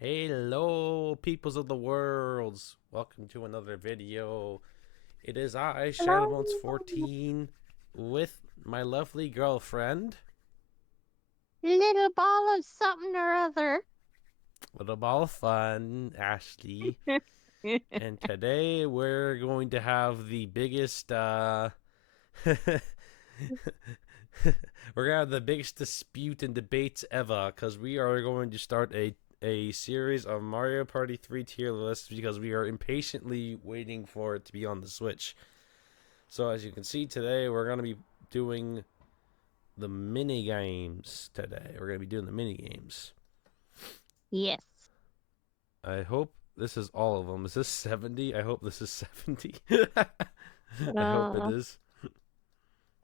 Hello, peoples of the worlds. Welcome to another video. It is I, Hello. ShadowBones14, with my lovely girlfriend. Little ball of something or other. Little ball of fun, Ashley. And today we're going to have the biggest We're gonna have the biggest dispute and debates ever because we are going to start a series of Mario Party 3 tier lists because we are impatiently waiting for it to be on the Switch. So as you can see today, we're gonna be doing the mini games today. We're gonna be doing the mini games. Yes. I hope this is all of them. Is this 70? I hope this is 70. I hope it is.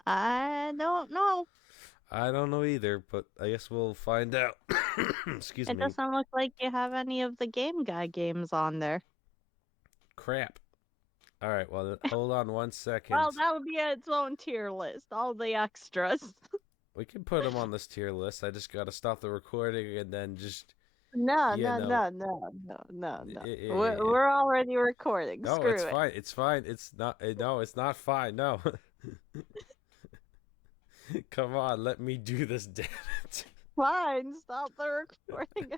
I don't know. I don't know either, but I guess we'll find out. Excuse It me. doesn't look like you have any of the Game Guy games on there. Crap. All right, well, hold on 1 second. Well, that would be its own tier list. All the extras. We can put them on this tier list. I just gotta stop the recording and then just No. yeah. We're already recording. No, Screw it's it. fine. It's fine. It's not. No, it's not fine. No. Come on, let me do this. Damn it. Fine, stop the recording.